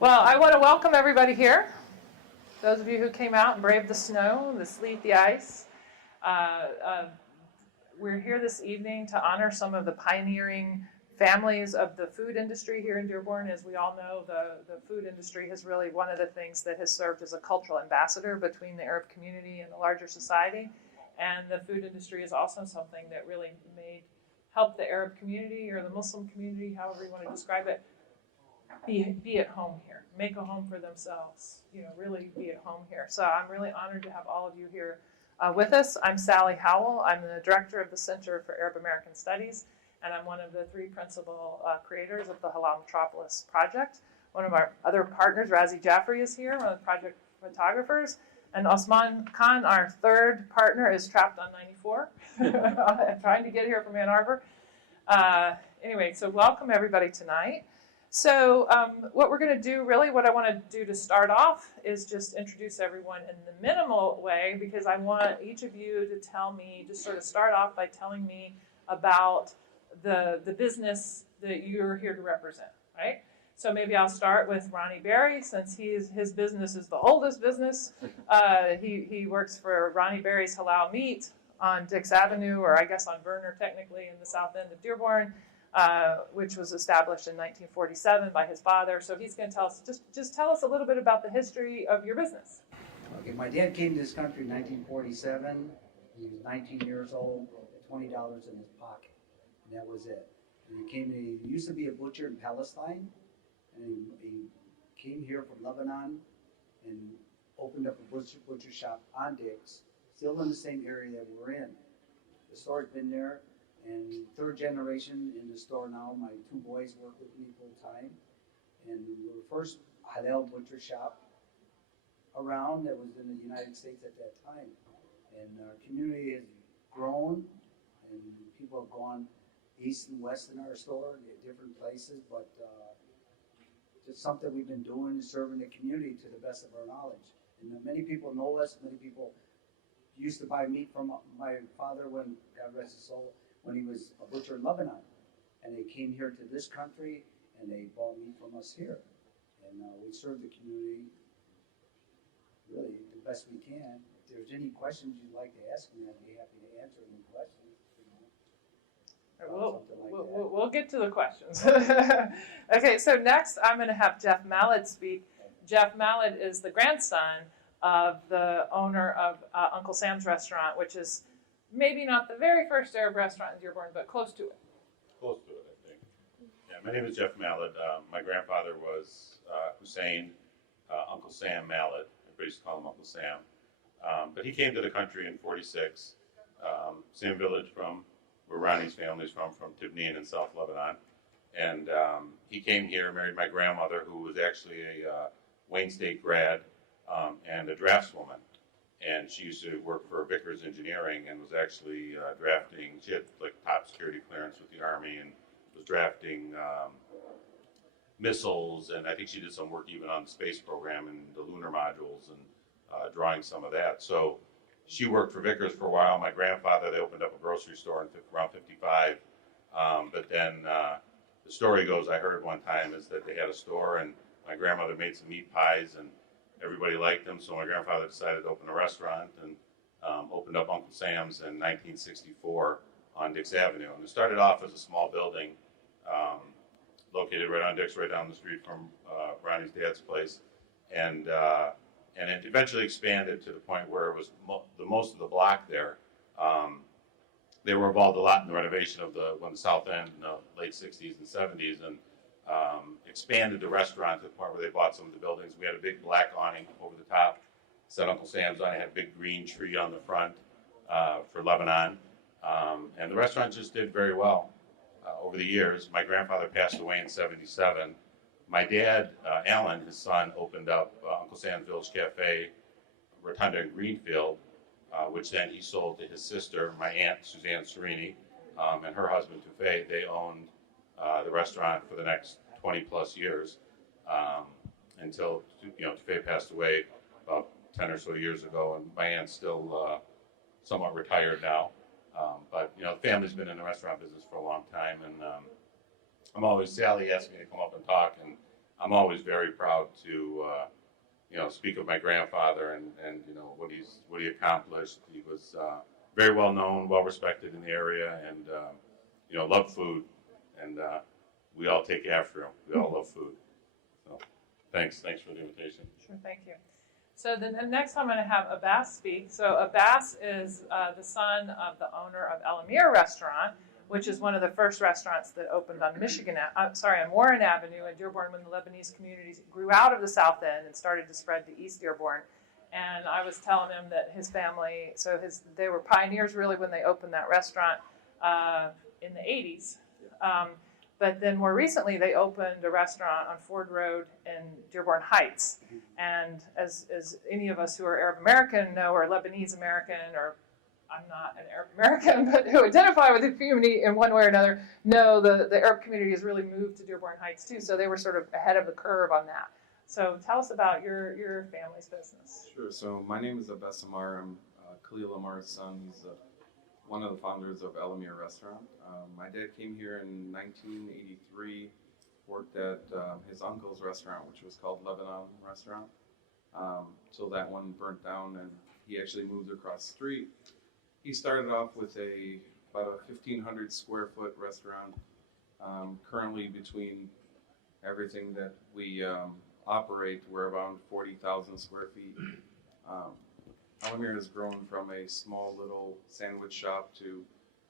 Well, I want to welcome everybody here. Those of you who came out and braved the snow, the sleet, the ice. We're here this evening to honor some of the pioneering families of the food industry here in Dearborn. As we all know, the food industry is really one of the things that has served as a cultural ambassador between the Arab community and the larger society. And the food industry is also something that really helped the Arab community or the Muslim community, however you want to describe it, be at home here, make a home for themselves, really be at home here. So I'm really honored to have all of you here with us. I'm Sally Howell. I'm the director of the Center for Arab American Studies, and I'm one of the three principal creators of the Halal Metropolis project. One of our other partners, Razi Jaffrey, is here, one of the project photographers. And Osman Khan, our third partner, is trapped on 94, trying to get here from Ann Arbor. Anyway, so welcome everybody tonight. So what we're going to do, really what I want to do to start off is just introduce everyone in the minimal way, because I want each of you to tell me, just sort of start off by telling me about the business that you're here to represent, right? So maybe I'll start with Ronnie Berry, since his business is the oldest business. He works for Ronnie Berry's Halal Meat on Dix Avenue, or I guess on Verner technically, in the south end of Dearborn. Which was established in 1947 by his father. So he's going to tell us, just tell us a little bit about the history of your business. Okay, my dad came to this country in 1947. He was 19 years old, with $20 in his pocket, and that was it. And he used to be a butcher in Palestine, and he came here from Lebanon and opened up a butcher shop on Dix, still in the same area that we're in. The store's been there. And third generation in the store now. My two boys work with me full time. And we were the first halal butcher shop around that was in the United States at that time. And our community has grown, and people have gone east and west in our store, at different places, but just something we've been doing is serving the community to the best of our knowledge. And many people know us. Many people used to buy meat from my father, when, God rest his soul, when he was a butcher in Lebanon. And they came here to this country and they bought meat from us here. And we serve the community really the best we can. If there's any questions you'd like to ask me, I'd be happy to answer any questions. We'll get to the questions. Okay, so next I'm going to have Jeff Mallett speak. Jeff Mallett is the grandson of the owner of Uncle Sam's Restaurant, which is maybe not the very first Arab restaurant in Dearborn, but close to it. Close to it, I think. Yeah, my name is Jeff Mallett. My grandfather was Hussein, Uncle Sam Mallett. Everybody used to call him Uncle Sam. But he came to the country in '46, same village from where Ronnie's family is from Tibnin in South Lebanon. And he came here, married my grandmother, who was actually a Wayne State grad and a draftswoman. And she used to work for Vickers Engineering and was actually drafting. She had like top security clearance with the Army and was drafting missiles. And I think she did some work even on the space program and the lunar modules and drawing some of that. So she worked for Vickers for a while. My grandfather, they opened up a grocery store around 55. But then the story goes, I heard one time, is that they had a store and my grandmother made some meat pies and everybody liked them, so my grandfather decided to open a restaurant and opened up Uncle Sam's in 1964 on Dix Avenue. And it started off as a small building located right on Dix, right down the street from Ronnie's dad's place. And it eventually expanded to the point where it was most of the block there. They were involved a lot in the renovation of the South End in the late 60s and 70s. And expanded the restaurant to the point where they bought some of the buildings. We had a big black awning over the top. It said Uncle Sam's on it. Had a big green tree on the front for Lebanon. And the restaurant just did very well over the years. My grandfather passed away in '77. My dad, Alan, his son, opened up Uncle Sam's Village Cafe, Rotunda in Greenfield, which then he sold to his sister, my aunt, Suzanne Serini, and her husband, Tufay. They owned the restaurant for the next 20 plus years until Tufay passed away about 10 or so years ago, and my aunt's still somewhat retired now. But the family's been in the restaurant business for a long time, and Sally asked me to come up and talk, and I'm always very proud to speak of my grandfather and what he accomplished. He was very well known, well respected in the area, and loved food. And we all take after him. We all love food. So thanks for the invitation. Sure, thank you. So the next I'm going to have Abbas speak. So Abbas is the son of the owner of El Amir Restaurant, which is one of the first restaurants that opened on on Warren Avenue in Dearborn when the Lebanese community grew out of the South End and started to spread to East Dearborn. And I was telling him that his family, they were pioneers really when they opened that restaurant in the 80s. But then more recently, they opened a restaurant on Ford Road in Dearborn Heights. And as any of us who are Arab American know, or Lebanese American, or I'm not an Arab American, but who identify with the community in one way or another, know the Arab community has really moved to Dearborn Heights too. So they were sort of ahead of the curve on that. So tell us about your family's business. Sure. So my name is Abbas Amar. I'm Khalil Amar's son. He's one of the founders of El Amir Restaurant. My dad came here in 1983, worked at his uncle's restaurant, which was called Lebanon Restaurant. So that one burnt down, and he actually moved across the street. He started off with about a 1,500 square foot restaurant. Currently, between everything that we operate, we're around 40,000 square feet. El Amir has grown from a small little sandwich shop to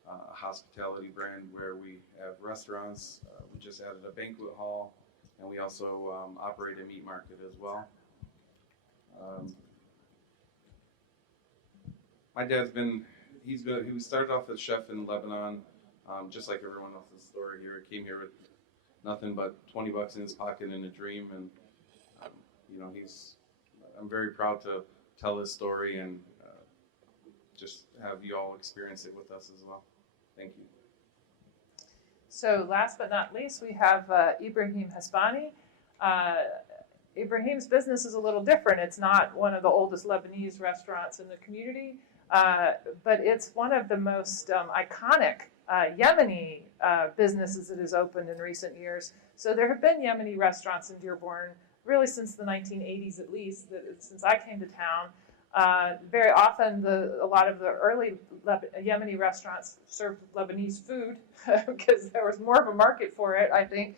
a hospitality brand where we have restaurants. We just added a banquet hall, and we also operate a meat market as well. My dad's he started off as chef in Lebanon, just like everyone else's story here. He came here with nothing but $20 in his pocket and a dream, and I'm very proud to tell his story and just have you all experience it with us as well. Thank you. So last but not least, we have Ibrahim Hasbani. Ibrahim's business is a little different. It's not one of the oldest Lebanese restaurants in the community, but it's one of the most iconic Yemeni businesses that has opened in recent years. So there have been Yemeni restaurants in Dearborn really since the 1980s at least, since I came to town. Very often a lot of the early Yemeni restaurants served Lebanese food because there was more of a market for it, I think.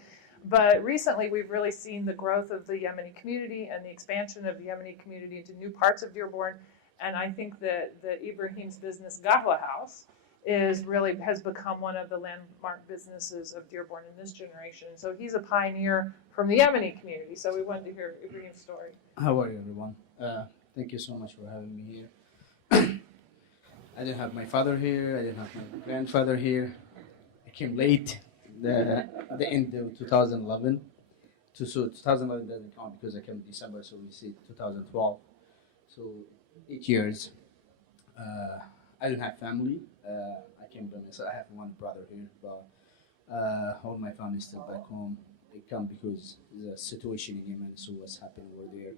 But recently we've really seen the growth of the Yemeni community and the expansion of the Yemeni community into new parts of Dearborn. And I think that Ibrahim's business, Gahwa House, has become one of the landmark businesses of Dearborn in this generation. So he's a pioneer from the Yemeni community. So we wanted to hear Ibrahim's story. How are you, everyone? Thank you so much for having me here. I didn't have my father here. I didn't have my grandfather here. I came late, the end of 2011. So 2011 doesn't count because I came in December, so we see 2012. So 8 years. I don't have family. I came by myself. I have one brother here, but all my family is still back home. They come because the situation in Yemen, so what's happening over there.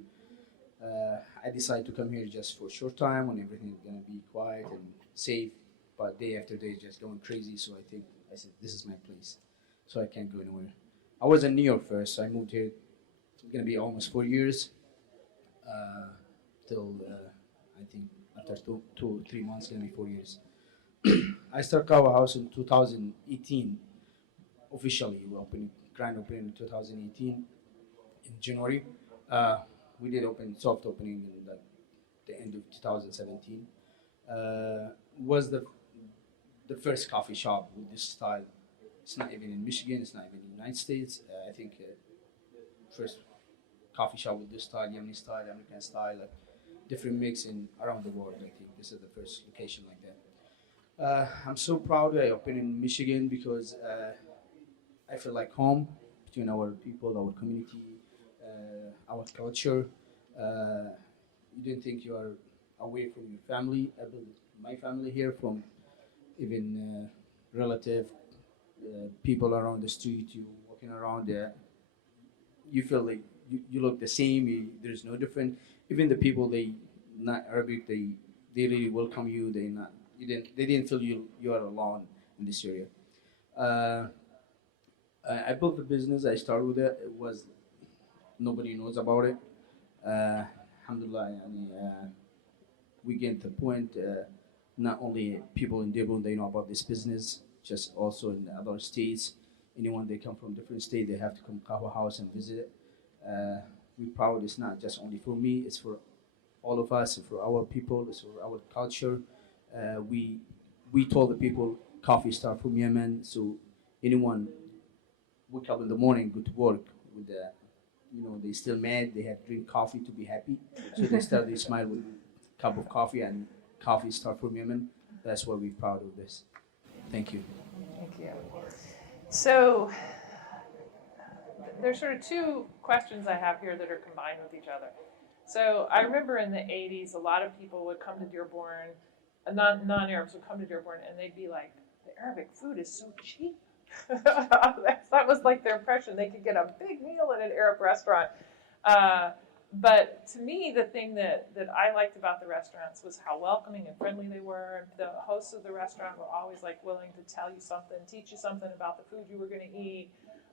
I decided to come here just for a short time when everything is going to be quiet and safe, but day after day just going crazy. So I said, this is my place, so I can't go anywhere. I was in New York first, so I moved here. It's going to be almost 4 years, till I think after 3 months, it's going to be 4 years. I started Kawa House in 2018, officially. We opened grand opening in 2018 in January. We did open soft opening in the end of 2017. Was the first coffee shop with this style. It's not even in Michigan. It's not even in the United States. I think first coffee shop with this style, Yemeni style, American style, like different mix in around the world. I think this is the first location like that. I'm so proud I opened in Michigan because I feel like home between our people, our community, our culture. You didn't think you are away from your family. I built my family here from even relative people around the street. You walking around there, you feel like you look the same. There's no different. Even the people they not Arabic, they really welcome you. They didn't feel you are alone in this area. I built the business. I started with it. It was nobody knows about it. Alhamdulillah, we get to the point. Not only people in Dearborn they know about this business, just also in other states. Anyone they come from different state, they have to come Kahwa House and visit it. We proud it's not just only for me; it's for all of us, for our people, it's for our culture. We told the people coffee start from Yemen, so anyone wake up in the morning, go to work with the, they still mad, they have drink coffee to be happy, so they smile with a cup of coffee, and coffee start from Yemen. That's why we're proud of this. Thank you. Thank you. So there's sort of two questions I have here that are combined with each other. So I remember in the 80s, a lot of people would come to Dearborn, non-Arabs would come to Dearborn, and they'd be like, the Arabic food is so cheap. That was like their impression. They could get a big meal at an Arab restaurant. But to me, the thing that I liked about the restaurants was how welcoming and friendly they were. The hosts of the restaurant were always like willing to tell you something, teach you something about the food you were going to eat.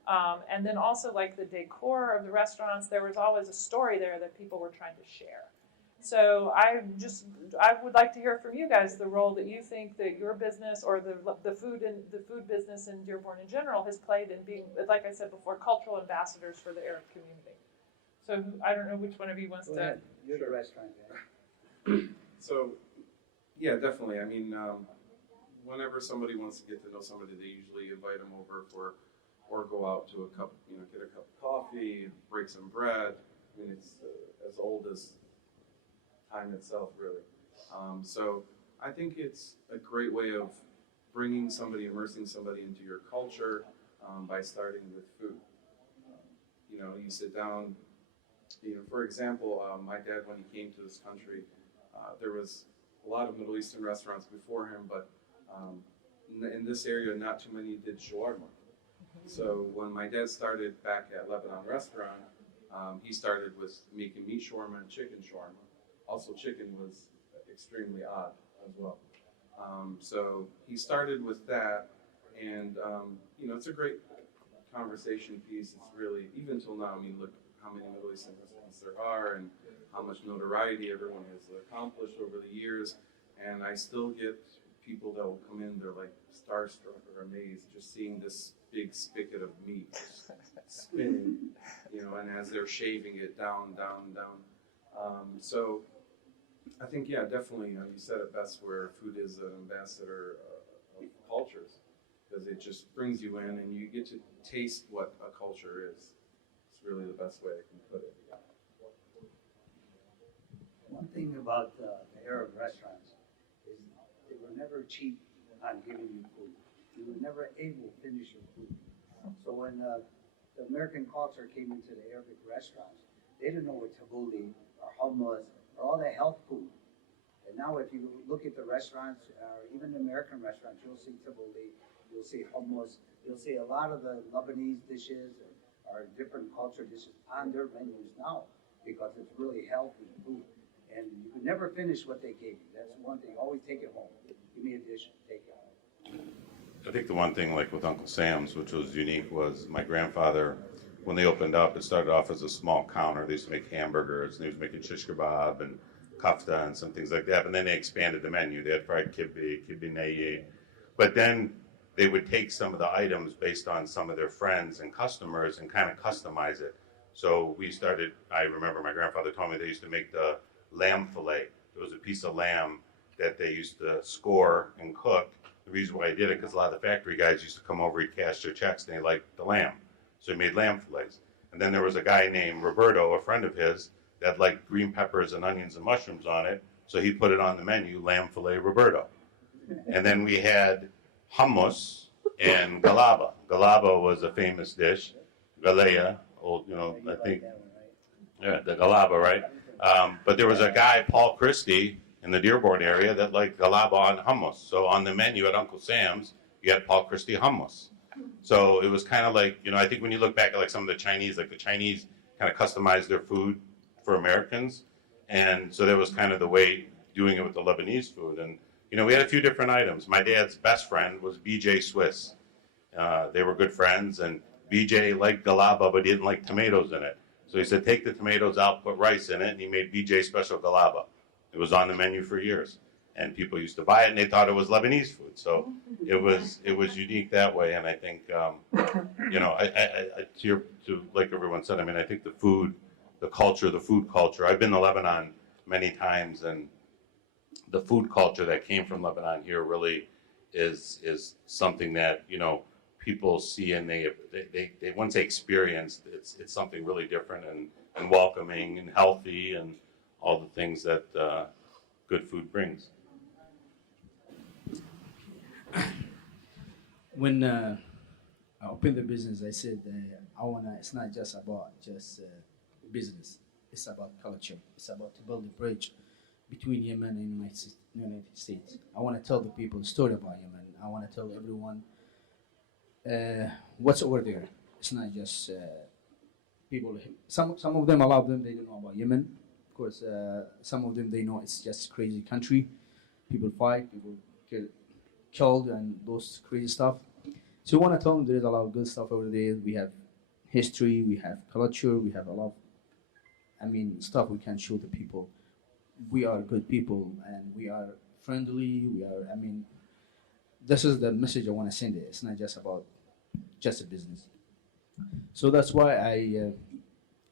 And then also like the decor of the restaurants, there was always a story there that people were trying to share. So I would like to hear from you guys the role that you think that your business or the food business in Dearborn in general has played in being, like I said before, cultural ambassadors for the Arab community. So I don't know which one of you wants Go to. ahead. You're the restaurant guy. So, yeah, definitely. I mean, whenever somebody wants to get to know somebody, they usually invite them over or go out to get a cup of coffee, break some bread. I mean, it's as old as time itself, really. So I think it's a great way of immersing somebody into your culture by starting with food. You sit down. For example, my dad, when he came to this country, there was a lot of Middle Eastern restaurants before him, but in this area, not too many did shawarma. So when my dad started back at Lebanon Restaurant, he started with making meat shawarma and chicken shawarma. Also, chicken was extremely odd as well. So he started with that, and it's a great conversation piece. It's really, even till now, I mean, look how many Middle Eastern restaurants there are and how much notoriety everyone has accomplished over the years. And I still get people that will come in, they're like starstruck or amazed just seeing this big spigot of meat just spinning, and as they're shaving it down. So I think, yeah, definitely, you said it best, where food is an ambassador of cultures, because it just brings you in and you get to taste what a culture is. It's really the best way I can put it. One thing about the Arab restaurants is they were never cheap on giving you food. You were never able to finish your food. So when the American culture came into the Arabic restaurants, they didn't know what tabbouleh or hummus or all the health food. And now if you look at the restaurants, even the American restaurants, you'll see tabbouleh, you'll see hummus, you'll see a lot of the Lebanese dishes or different culture dishes on their menus now, because it's really healthy food. And you could never finish what they gave you. That's one thing. Always take it home. Give me a dish, take it home. I think the one thing, like with Uncle Sam's, which was unique, was my grandfather, when they opened up, it started off as a small counter. They used to make hamburgers, and they was making shish kebab and kafta and some things like that. But then they expanded the menu. They had fried kibbeh neye. But then they would take some of the items based on some of their friends and customers and kind of customize it. So I remember my grandfather told me they used to make the lamb fillet. There was a piece of lamb that they used to score and cook. The reason why he did it, because a lot of the factory guys used to come over, he'd cash their checks, and they liked the lamb. So he made lamb fillets. And then there was a guy named Roberto, a friend of his, that liked green peppers and onions and mushrooms on it. So he put it on the menu, lamb fillet Roberto. And then we had hummus and galaba. Galaba was a famous dish. Galea, I think, yeah, the galaba, right? But there was a guy, Paul Christie, in the Dearborn area that liked galaba on hummus. So on the menu at Uncle Sam's, you had Paul Christie hummus. So it was kind of like, I think when you look back at like some of the Chinese kind of customized their food for Americans. And so that was kind of the way doing it with the Lebanese food. And, we had a few different items. My dad's best friend was BJ Swiss. They were good friends, and BJ liked galaba but didn't like tomatoes in it. So he said, take the tomatoes out, put rice in it, and he made BJ Special Galaba. It was on the menu for years, and people used to buy it, and they thought it was Lebanese food. So it was unique that way, and I think to like everyone said, I mean, I think the food culture. I've been to Lebanon many times, and the food culture that came from Lebanon here really is something that people see, and they once they experience, it's something really different and welcoming and healthy and all the things that good food brings. When I opened the business, I said it's not just about business. It's about culture. It's about to build a bridge between Yemen and United States. I want to tell the people a story about Yemen. I want to tell everyone what's over there. It's not just people. Some of them, a lot of them, they don't know about Yemen. Of course, some of them they know it's just a crazy country. People fight, people get killed, and those crazy stuff. So I want to tell them there is a lot of good stuff over there. We have history, we have culture, we have a lot of, stuff we can show the people. We are good people, and we are friendly. This is the message I want to send. It's not just about just a business. So that's why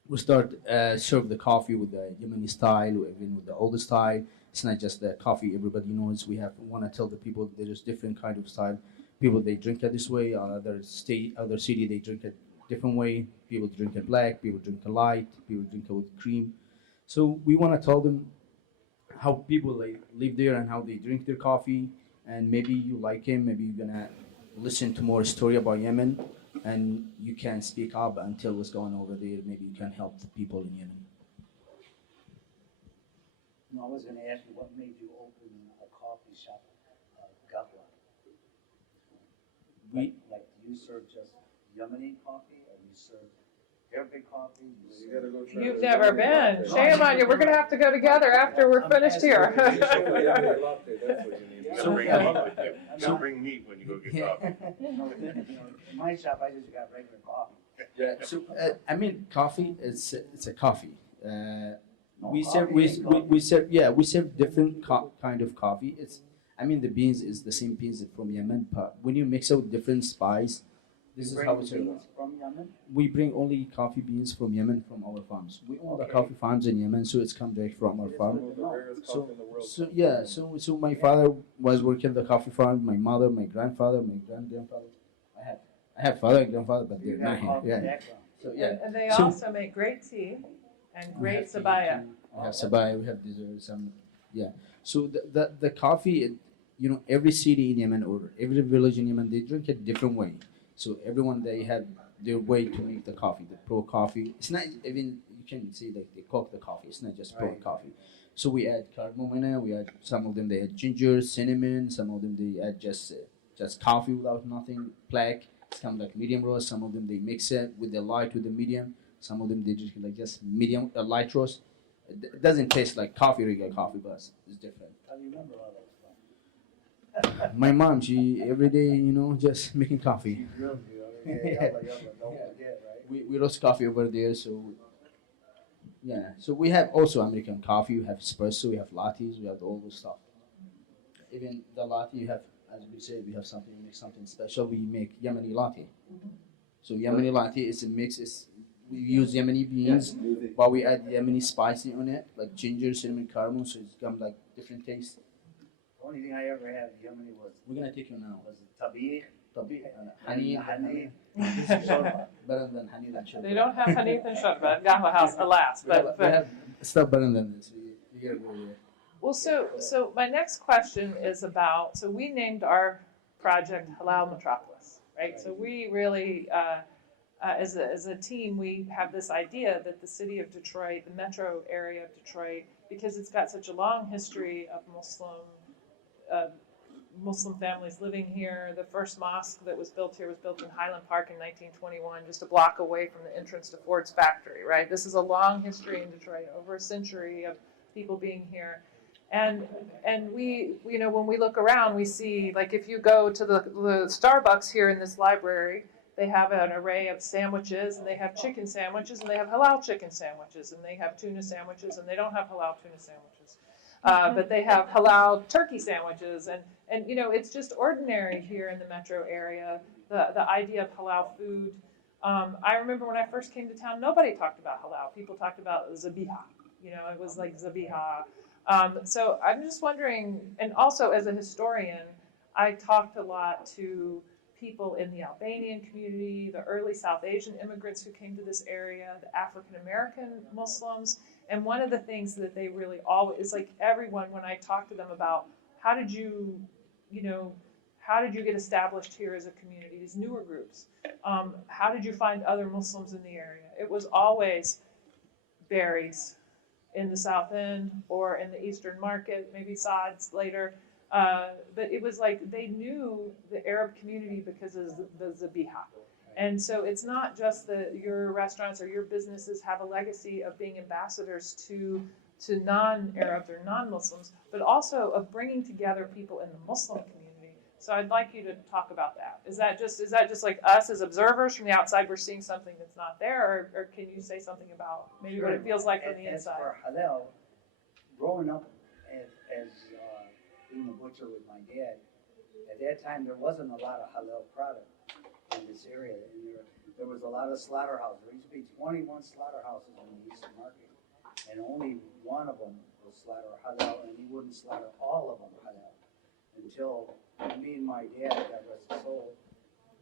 we start serve the coffee with the Yemeni style, or even with the old style. It's not just the coffee everybody knows. We want to tell the people there's different kind of style. People they drink it this way. Other city they drink it different way. People drink it black. People drink it light. People drink it with cream. So we want to tell them how people live there and how they drink their coffee. And maybe you like him. Maybe you're gonna listen to more story about Yemen, and you can speak up and tell what's going on over there. Maybe you can help the people in Yemen. No, I was gonna ask you, what made you open a coffee shop, Gabla? We Like, do you serve just Yemeni coffee, or you serve Arabic coffee? You gotta go try You've the never Yemeni been. latte. Shame on you. We're going to have to go together after we're finished here. Yemeni latte, that's what you need. You So, gotta bring yeah. meat with you. You gotta bring meat when you go get coffee. In my shop, I just got regular coffee. Yeah. So coffee. It's a coffee. We coffee serve ain't coffee. we serve different kind of coffee. The beans is the same beans from Yemen, but when you mix it with different spice, this is Bring how we serve it. beans from Yemen? We bring only coffee beans from Yemen from our farms. We own the Okay. coffee farms in Yemen, so it's come direct from our Some farm. of the rarest coffee in the world. So my father was working the coffee farm. My mother, my grandfather, my grandfather. I have father and grandfather, but You they're got not a here. coffee Yeah. background. So yeah. And they So- also make great tea and We great have tea, sabaya. We have sabaya. We have dessert. So the coffee, every city in Yemen or every village in Yemen, they drink it different way. So everyone they have their way to make the coffee. The pro coffee. It's not even you can see like they cook the coffee. It's not just pro Right. coffee. So we add cardamom in it. We add some of them they add ginger, cinnamon. Some of them they add just coffee without nothing black. It's kind of like medium roast. Some of them they mix it with the light with the medium. Some of them they just like just medium light roast. It doesn't taste like coffee, regular coffee, but it's different. I remember all that stuff. My mom, she every day, just making coffee. She drilled you. Yalla, don't forget, right? We roast coffee over there, so yeah. So we have also American coffee. We have espresso. We have lattes. We have all this stuff. Even the latte, you have, as we said, we have something. We make something special. We make Yemeni latte. So Yemeni latte is a mix. We use Yemeni beans, but we add Yemeni spicy on it, like ginger, cinnamon, cardamom. So it's got like different taste. The only thing I ever had Yemeni We're gonna take you now. was tabiq, طبيعي honey honey, better than honey and sugar. They don't have Hanif and Shutba at Gahwa House, alas. We But have stuff better than this. We gotta go there. well, so my next question is about. So we named our project Halal Metropolis, right? So we really, as a team, we have this idea that the city of Detroit, the metro area of Detroit, because it's got such a long history of Muslim families living here. The first mosque that was built here was built in Highland Park in 1921, just a block away from the entrance to Ford's factory, right? This is a long history in Detroit, over a century of people being here. And we, when we look around, we see, like if you go to the Starbucks here in this library, they have an array of sandwiches, and they have chicken sandwiches, and they have halal chicken sandwiches, and they have tuna sandwiches, and they don't have halal tuna sandwiches. But they have halal turkey sandwiches, and you know, it's just ordinary here in the metro area, the idea of halal food. I remember when I first came to town, nobody talked about halal. People talked about zabiha. You know, it was like zabiha. So I'm just wondering, and also as a historian, I talked a lot to people in the Albanian community, the early South Asian immigrants who came to this area, the African American Muslims, and one of the things that they really always, like everyone, when I talk to them about how did you, you know, how did you get established here as a community, these newer groups, how did you find other Muslims in the area? It was always berries in the South End or in the Eastern Market, maybe Saad's later. But it was like they knew the Arab community because of the zabiha. And so it's not just that your restaurants or your businesses have a legacy of being ambassadors to non-Arabs or non-Muslims, but also of bringing together people in the Muslim community. So I'd like you to talk about that. Is that just like us as observers from the outside, we're seeing something that's not there, or can you say something about maybe what it feels like from the inside? As for halal, growing up as being a butcher with my dad, at that time there wasn't a lot of halal product in this area, and there was a lot of slaughterhouses. There used to be 21 slaughterhouses in the Eastern Market, and only one of them was slaughter halal, and he wouldn't slaughter all of them halal until me and my dad, God rest his soul,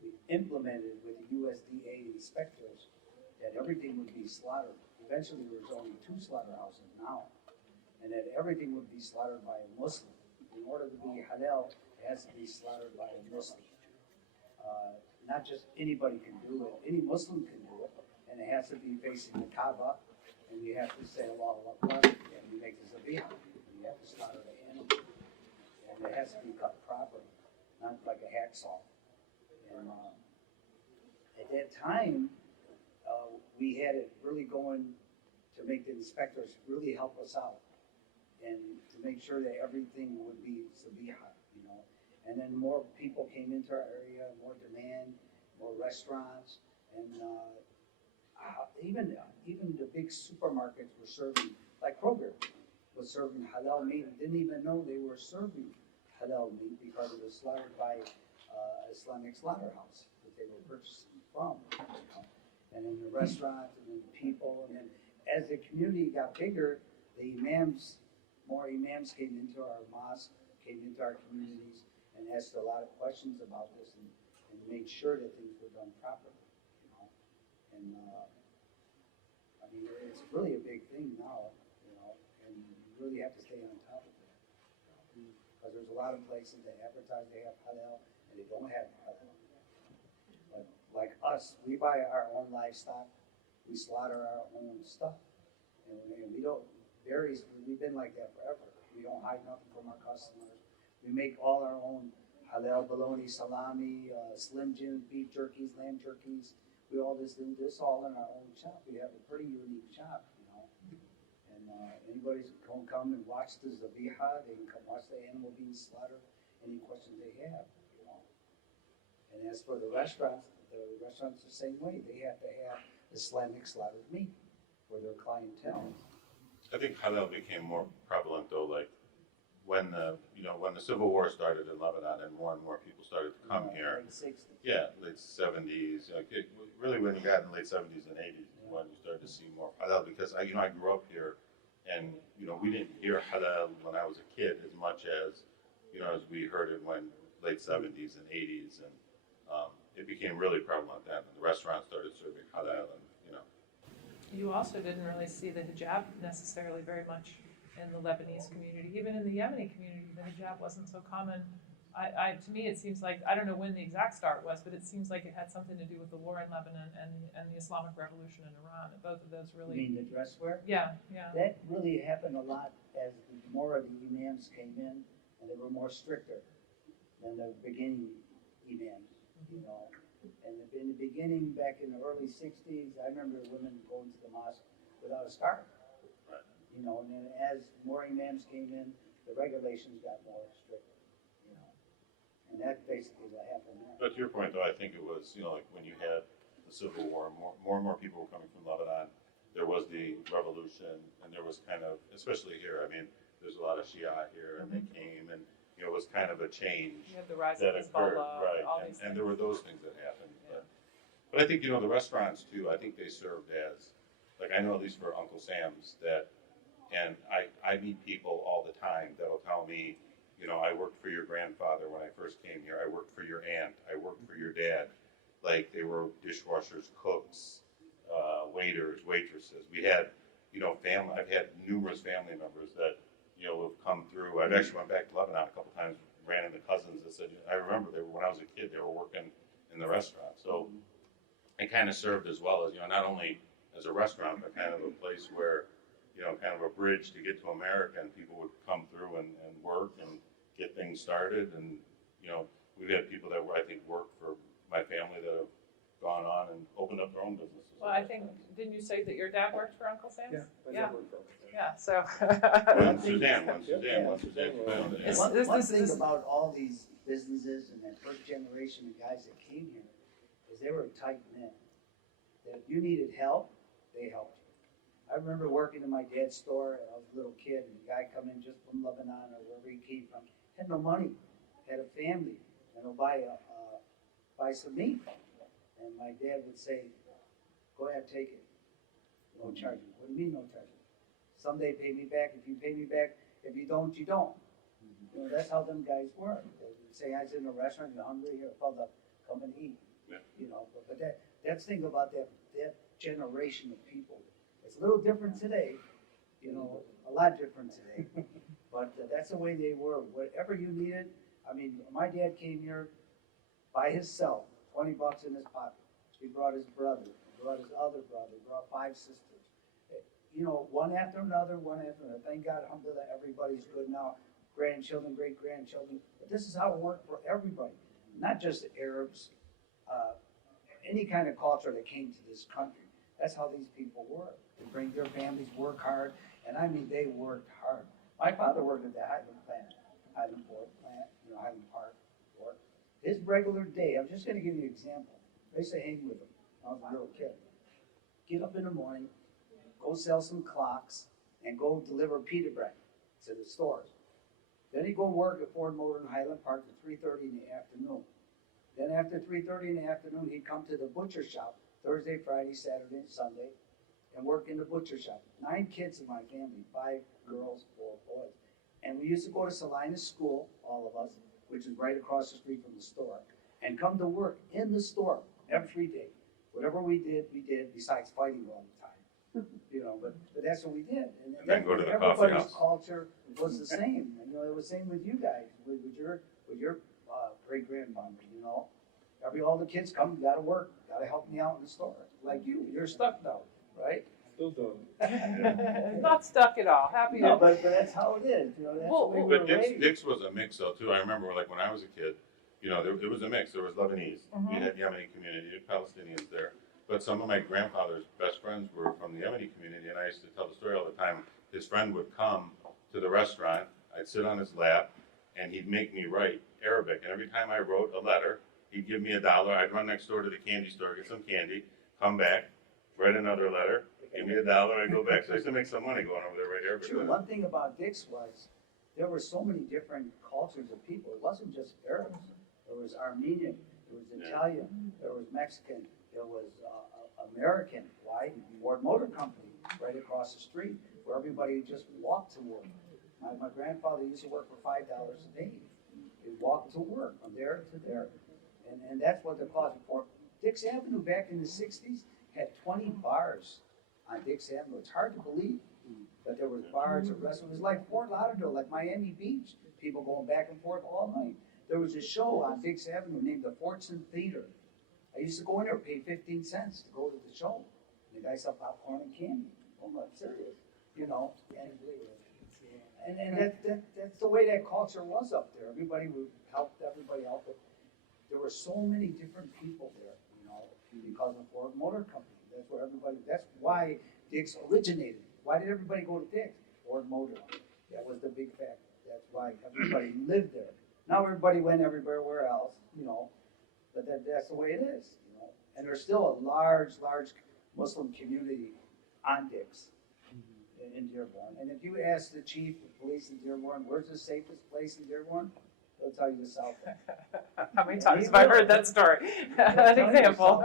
we implemented with the USDA inspectors that everything would be slaughtered. Eventually, there was only 2 slaughterhouses now, and that everything would be slaughtered by a Muslim. In order to be halal, it has to be slaughtered by a Muslim. Not just anybody can do it. Any Muslim can do it, and it has to be facing the Kaaba, and you have to say Allahu Akbar, and you make the zabiha. You have to slaughter the animal, and it has to be cut properly, not like a hacksaw. And at that time, we had it really going to make the inspectors really help us out, and to make sure that everything would be zabiha, you know. And then more people came into our area, more demand, more restaurants, and even the big supermarkets were serving, like Kroger was serving halal meat. Didn't even know they were serving halal meat because it was slaughtered by Islamic slaughterhouse that they were purchasing from. You know? And then the restaurants, and then the people, and then as the community got bigger, the more imams came into our mosque, came into our communities, and asked a lot of questions about this, and made sure that things were done properly, you know. And I mean, it's really a big thing now, you know, and you really have to stay on top of that, because there's a lot of places that advertise they have halal and they don't have halal. But like us, we buy our own livestock, we slaughter our own stuff, and we don't. We've been like that forever. We don't hide nothing from our customers. We make all our own halal bologna, salami, Slim Jims, beef jerkies, lamb jerkies. We all just do this all in our own shop. We have a pretty unique shop, you know. And anybody's can come and watch the zabiha. They can come watch the animal being slaughtered. Any questions they have, you know. And as for the restaurants the same way. They have to have Islamic slaughtered meat for their clientele. I think halal became more prevalent though, like when the Civil War started in Lebanon and more people started to come here. Late 60s. Yeah, late 70s. Like really, when you got in the late 70s and 80s, is when you started to see more halal. Because I grew up here, and we didn't hear halal when I was a kid as much as as we heard it when late 70s and 80s, and it became really prevalent then. And the restaurants started serving halal, and You also didn't really see the hijab necessarily very much in the Lebanese community. Even in the Yemeni community, the hijab wasn't so common. To me, it seems like, I don't know when the exact start was, but it seems like it had something to do with the war in Lebanon and the Islamic Revolution in Iran. Both of those really. You mean the dress wear? Yeah. That really happened a lot as more of the imams came in, and they were more stricter than the beginning imams, you know. And in the beginning, back in the early 60s, I remember women going to the mosque without a scarf. Right. You know, and then as more imams came in, the regulations got more strict, you know. And And that's basically what happened there. But to your point, though, I think it was, like when you had the Civil War, more and more people were coming from Lebanon. There was the revolution, and there was kind of, especially here, I mean, there's a lot of Shia here, and they came, and, it was kind of a change You have the rise that of occurred, Hezbollah, right? all And, these and things. there were those things that happened. But I think, the restaurants, too, I think they served as, like, I know at least for Uncle Sam's that, and I meet people all the time that'll tell me, I worked for your grandfather when I first came here. I worked for your aunt. I worked for your dad. Like, they were dishwashers, cooks, waiters, waitresses. We had, family. I've had numerous family members that, have come through. I've actually went back to Lebanon a couple times, ran into cousins that said, I remember when I was a kid, they were working in the restaurant. So it kind of served as well as, not only as a restaurant, but kind of a place where, kind of a bridge to get to America, and people would come through and work and get things started. And, we've had people that I think worked for my family that have gone on and opened up their own businesses. Well, I think, didn't you say that your dad worked for Uncle Sam's? Yeah. Yeah, so. When Suzanne. It's- One this thing is- about all these businesses and that first generation of guys that came here is they were tight knit. That if you needed help, they helped you. I remember working in my dad's store. I was a little kid, and a guy come in just from Lebanon or wherever he came from, had no money, had a family, and he'll buy some meat. And my dad would say, "Go ahead, take it. No charging." What do you mean no charging? Someday pay me back. If you pay me back, if you don't, you don't. That's how them guys were. They would say, I was in a restaurant, you're hungry, here, fella, come and eat. Yeah. But that's the thing about that generation of people. It's a little different today, a lot different today. But that's the way they were. Whatever you needed, I mean, my dad came here by himself, $20 in his pocket. He brought his brother, he brought his other brother, he brought 5 sisters. One after another. Thank God, alhamdulillah, everybody's good now. Grandchildren, great-grandchildren. But this is how it worked for everybody, not just the Arabs, any kind of culture that came to this country. That's how these people work. They bring their families, work hard, and I mean, they worked hard. My father worked at the Highland Park plant. His regular day, I'm just gonna give you an example. I used to hang with him when I was a little kid. Get up in the morning, go sell some clocks, and go deliver pita bread to the stores. Then he'd go work at Ford Motor in Highland Park at 3:30 in the afternoon. Then after 3:30 in the afternoon, he'd come to the butcher shop Thursday, Friday, Saturday, and Sunday, and work in the butcher shop. 9 kids in my family, 5 girls, 4 boys. And we used to go to Salinas School, all of us, which is right across the street from the store, and come to work in the store every day. Whatever we did, besides fighting all the time. But that's what we did. And then go to the coffee everybody's house. culture was the same. It was the same with you guys, with your great grandmother. All the kids come, you gotta work, gotta help me out in the store. Like you're stuck now, right? Still doing. Not stuck at all, happy No, to. but that's how it is. That's Well, the way we But were raised. Dick's was a mix though too. I remember like when I was a kid, there was a mix. There was Lebanese, we had Yemeni community, Palestinians there. But some of my grandfather's best friends were from the Yemeni community, and I used to tell the story all the time. His friend would come to the restaurant, I'd sit on his lap, and he'd make me write Arabic. And every time I wrote a letter, he'd give me $1. I'd run next door to the candy store, get some candy, come back, write another letter, give me $1, I'd go back. So I used to make some money going over there, write Arabic. Sure, one thing about Dick's was, there were so many different cultures of people. It wasn't just Arabs. There was Armenian, there was Italian, there was Mexican, there was American. Why? Ford Motor Company, right across the street, where everybody just walked to work. My grandfather used to work for $5 a day. He'd walk to work from there to there. And that's what they're causing for. Dix Avenue back in the 60s had 20 bars on Dix Avenue. It's hard to believe that there was bars or restaurants. It was like Fort Lauderdale, like Miami Beach. People going back and forth all night. There was a show on Dix Avenue named the Fortune Theater. I used to go in there, pay 15 cents to go to the show. And the guy sell popcorn and candy. Oh, I'm serious. And that's the way that culture was up there. Everybody would help everybody out. But there were so many different people there, because of Ford Motor Company. That's why Dick's originated. Why did everybody go to Dick's? Ford Motor. That was the big factor. That's why everybody lived there. Now everybody went everywhere else, but that's the way it is, And there's still a large Muslim community on Dix in Dearborn. And if you ask the chief of police in Dearborn, where's the safest place in Dearborn? They'll tell you the South End. How many times have I heard that story? That example.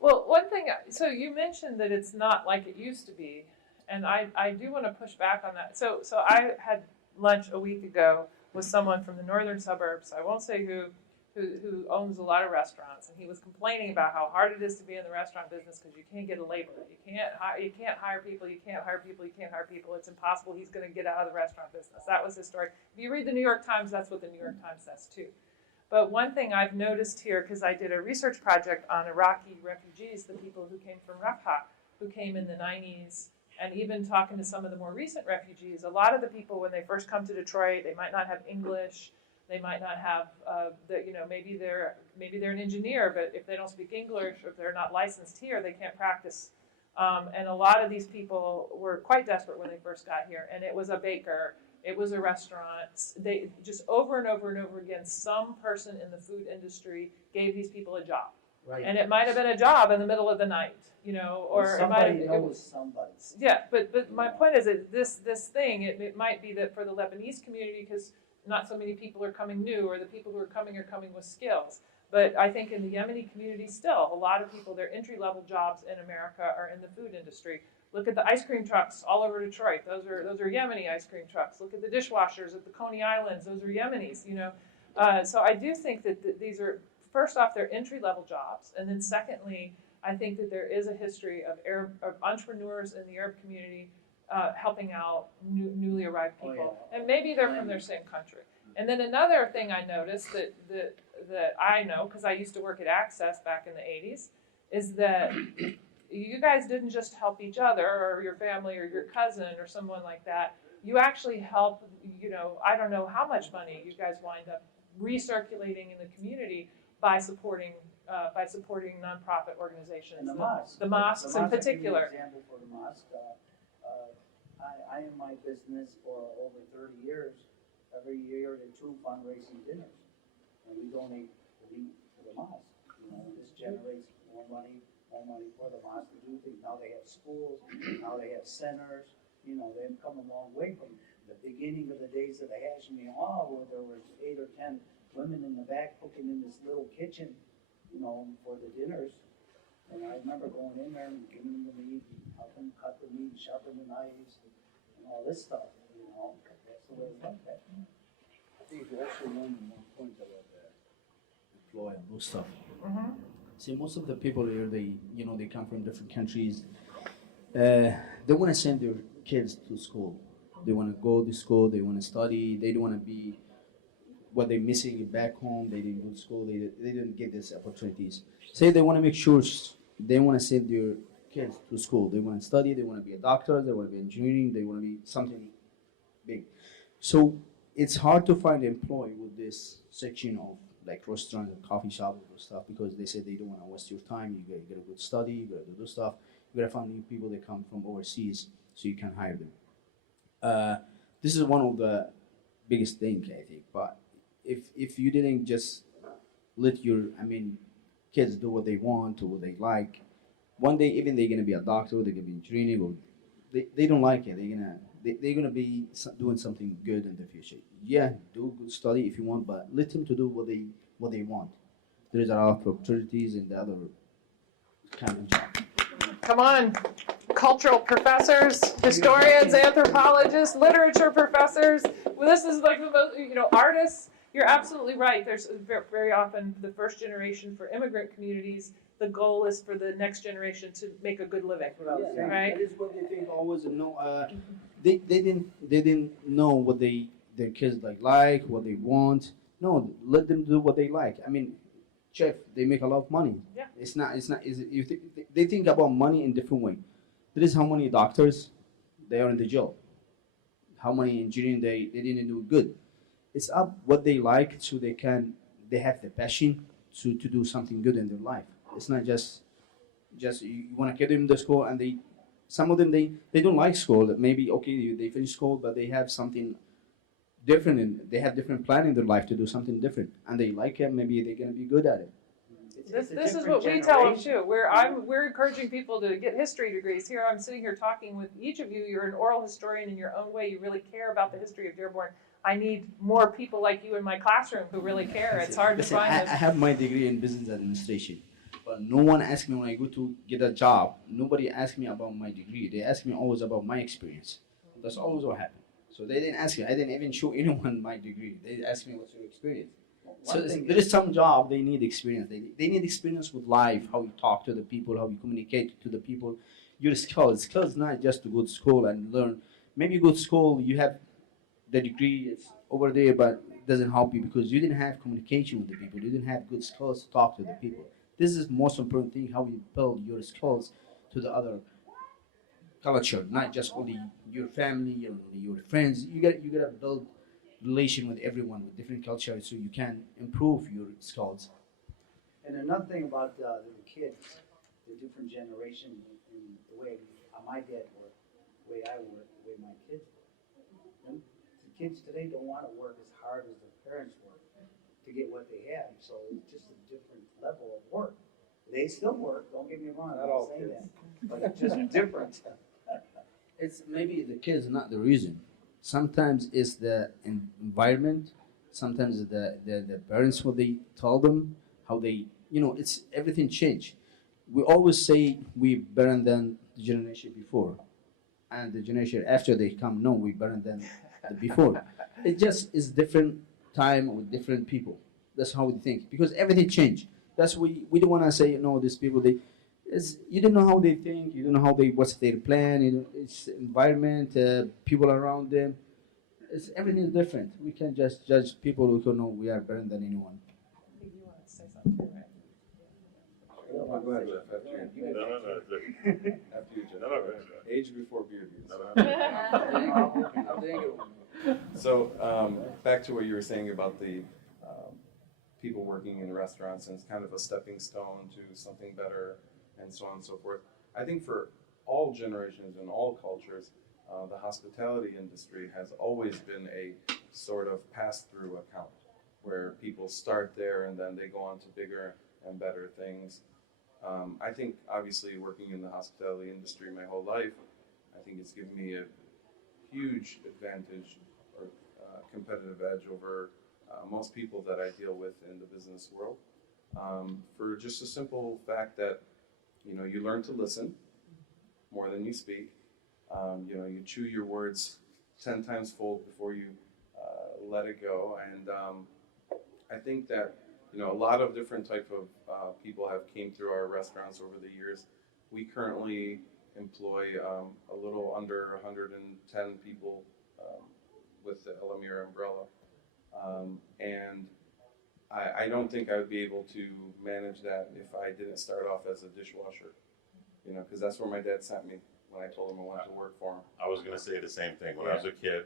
Well, one thing, so you mentioned that it's not like it used to be, and I do want to push back on that. So I had lunch a week ago with someone from the northern suburbs. I won't say who owns a lot of restaurants, and he was complaining about how hard it is to be in the restaurant business because you can't get a laborer. You can't hire people. It's impossible. He's going to get out of the restaurant business. That was his story. If you read the New York Times, that's what the New York Times says too. But one thing I've noticed here, because I did a research project on Iraqi refugees, the people who came from Raqqa, who came in the 90s, and even talking to some of the more recent refugees, a lot of the people when they first come to Detroit, they might not have English. They might not have, maybe they're an engineer, but if they don't speak English or if they're not licensed here, they can't practice. And a lot of these people were quite desperate when they first got here. And it was a baker, it was a restaurant. They just over and over and over again, some person in the food industry gave these people a job. Right. And it might have been a job in the middle of the night, or somebody it might have, knows somebody. Yeah, but my point is that this thing, it might be that for the Lebanese community, because not so many people are coming new, or the people who are coming with skills. But I think in the Yemeni community still, a lot of people, their entry-level jobs in America are in the food industry. Look at the ice cream trucks all over Detroit. Those are Yemeni ice cream trucks. Look at the dishwashers at the Coney Islands. Those are Yemenis, So I do think that these are, first off, they're entry-level jobs. And then secondly, I think that there is a history of entrepreneurs in the Arab community helping out newly arrived people. And maybe they're from their same country. And then another thing I noticed that I know, because I used to work at Access back in the 80s, is that you guys didn't just help each other or your family or your cousin or someone like that. You actually help, I don't know how much money you guys wind up recirculating in the community by supporting nonprofit organizations. And the mosques. The mosques in particular. An example for the mosque. I in my business for over 30 years, every year they do fundraising dinners. And we donate the meat to the mosque. This generates more money for the mosque to do things. Now they have schools, now they have centers. They've come a long way from the beginning of the days of the Hashimi Hall, where there was 8 or 10 women in the back cooking in this little kitchen, for the dinners. And I remember going in there and giving them the meat, helping cut the meat, sharpen the knives, and all this stuff. That's the way it went back then. I think also one more point about the employ and those stuff. Mm-hmm. See, most of the people here, they come from different countries. They want to send their kids to school. They want to go to school. They want to study. They don't want to be what they're missing back home. They didn't go to school. They didn't get these opportunities. Say they want to make sure they want to send their kids to school. They want to study. They want to be a doctor. They want to be engineering. They want to be something big. So it's hard to find employee with this section of like restaurants and coffee shops and stuff, because they say they don't want to waste your time. You gotta go study. You gotta do stuff. You gotta find new people that come from overseas so you can hire them. This is one of the biggest things, I think. But if you didn't just let your kids do what they want or what they like, one day even they're gonna be a doctor, they're gonna be engineering, or they don't like it. They're gonna be doing something good in the future. Yeah, do good study if you want, but let them to do what they want. There is a lot of opportunities in the other kind of job. Come on, cultural professors, historians, anthropologists, literature professors. Well, this is like the most, artists. You're absolutely right. There's very often the first generation for immigrant communities. The goal is for the next generation to make a good living, right? That is what they think always. No, they didn't know what their kids like, what they want. No, let them do what they like. Chef, they make a lot of money. Yeah. It's not. They think about money in different way. There is how many doctors they are in the job. How many engineering they didn't do good. It's up what they like, so they have the passion to do something good in their life. It's not just you want to get them to school, and some of them they don't like school. Maybe okay they finish school, but they have something different and they have different plan in their life to do something different and they like it, maybe they're going to be good at it. This is what we tell them too. We're encouraging people to get history degrees. Here I'm sitting here talking with each of you. You're an oral historian in your own way. You really care about the history of Dearborn. I need more people like you in my classroom who really care. It's hard to Listen, find I this. have my degree in business administration, but no one asks me when I go to get a job. Nobody asks me about my degree. They ask me always about my experience. That's always what happened. So they didn't ask me. I didn't even show anyone my degree. They asked me, "What's your experience?" So there is some job they need experience. They need experience with life, how you talk to the people, how you communicate to the people. Your skills. Skills not just to go to school and learn. Maybe you go to school, you have the degree is over there, but it doesn't help you because you didn't have communication with the people. You didn't have good skills to talk to the people. This is the most important thing, how you build your skills to the other culture, not just only your family and only your friends. You gotta build relation with everyone with different cultures so you can improve your skills. And another thing about the kids, the different generation, and the way my dad worked, the way I work, the way my kids work. And the kids today don't want to work as hard as their parents work to get what they have. So it's just a different level of work. They still work. Don't get me wrong. I'm not saying that, but it's just different. It's maybe the kids not the reason. Sometimes it's the environment. Sometimes it's the parents what they tell them how they it's everything change. We always say we better than the generation before, and the generation after they come no we better than the before. It just is different time with different people. That's how we think because everything changed. That's we don't want to say no these people they you don't know how they think, you don't know how they what's their plan. It's environment, people around them. It's everything is different. We can just judge people who don't know we are better than anyone. I think you want to say something too, right? Oh, go ahead, Jeff. After you. No, After you, Jeff. No, go ahead. Age before beard use. no. So back to what you were saying about the people working in restaurants and it's kind of a stepping stone to something better and so on and so forth. I think for all generations and all cultures, the hospitality industry has always been a sort of pass-through account where people start there and then they go on to bigger and better things. I think obviously working in the hospitality industry my whole life, I think it's given me a huge advantage or competitive edge over most people that I deal with in the business world. For just a simple fact that you learn to listen more than you speak. You chew your words 10 times fold before you let it go. And I think that a lot of different type of people have came through our restaurants over the years. We currently employ a little under 110 people with the Elamir umbrella. And I don't think I would be able to manage that if I didn't start off as a dishwasher, because that's where my dad sent me when I told him I wanted to work for him. I was going to say the same thing. When I was a kid,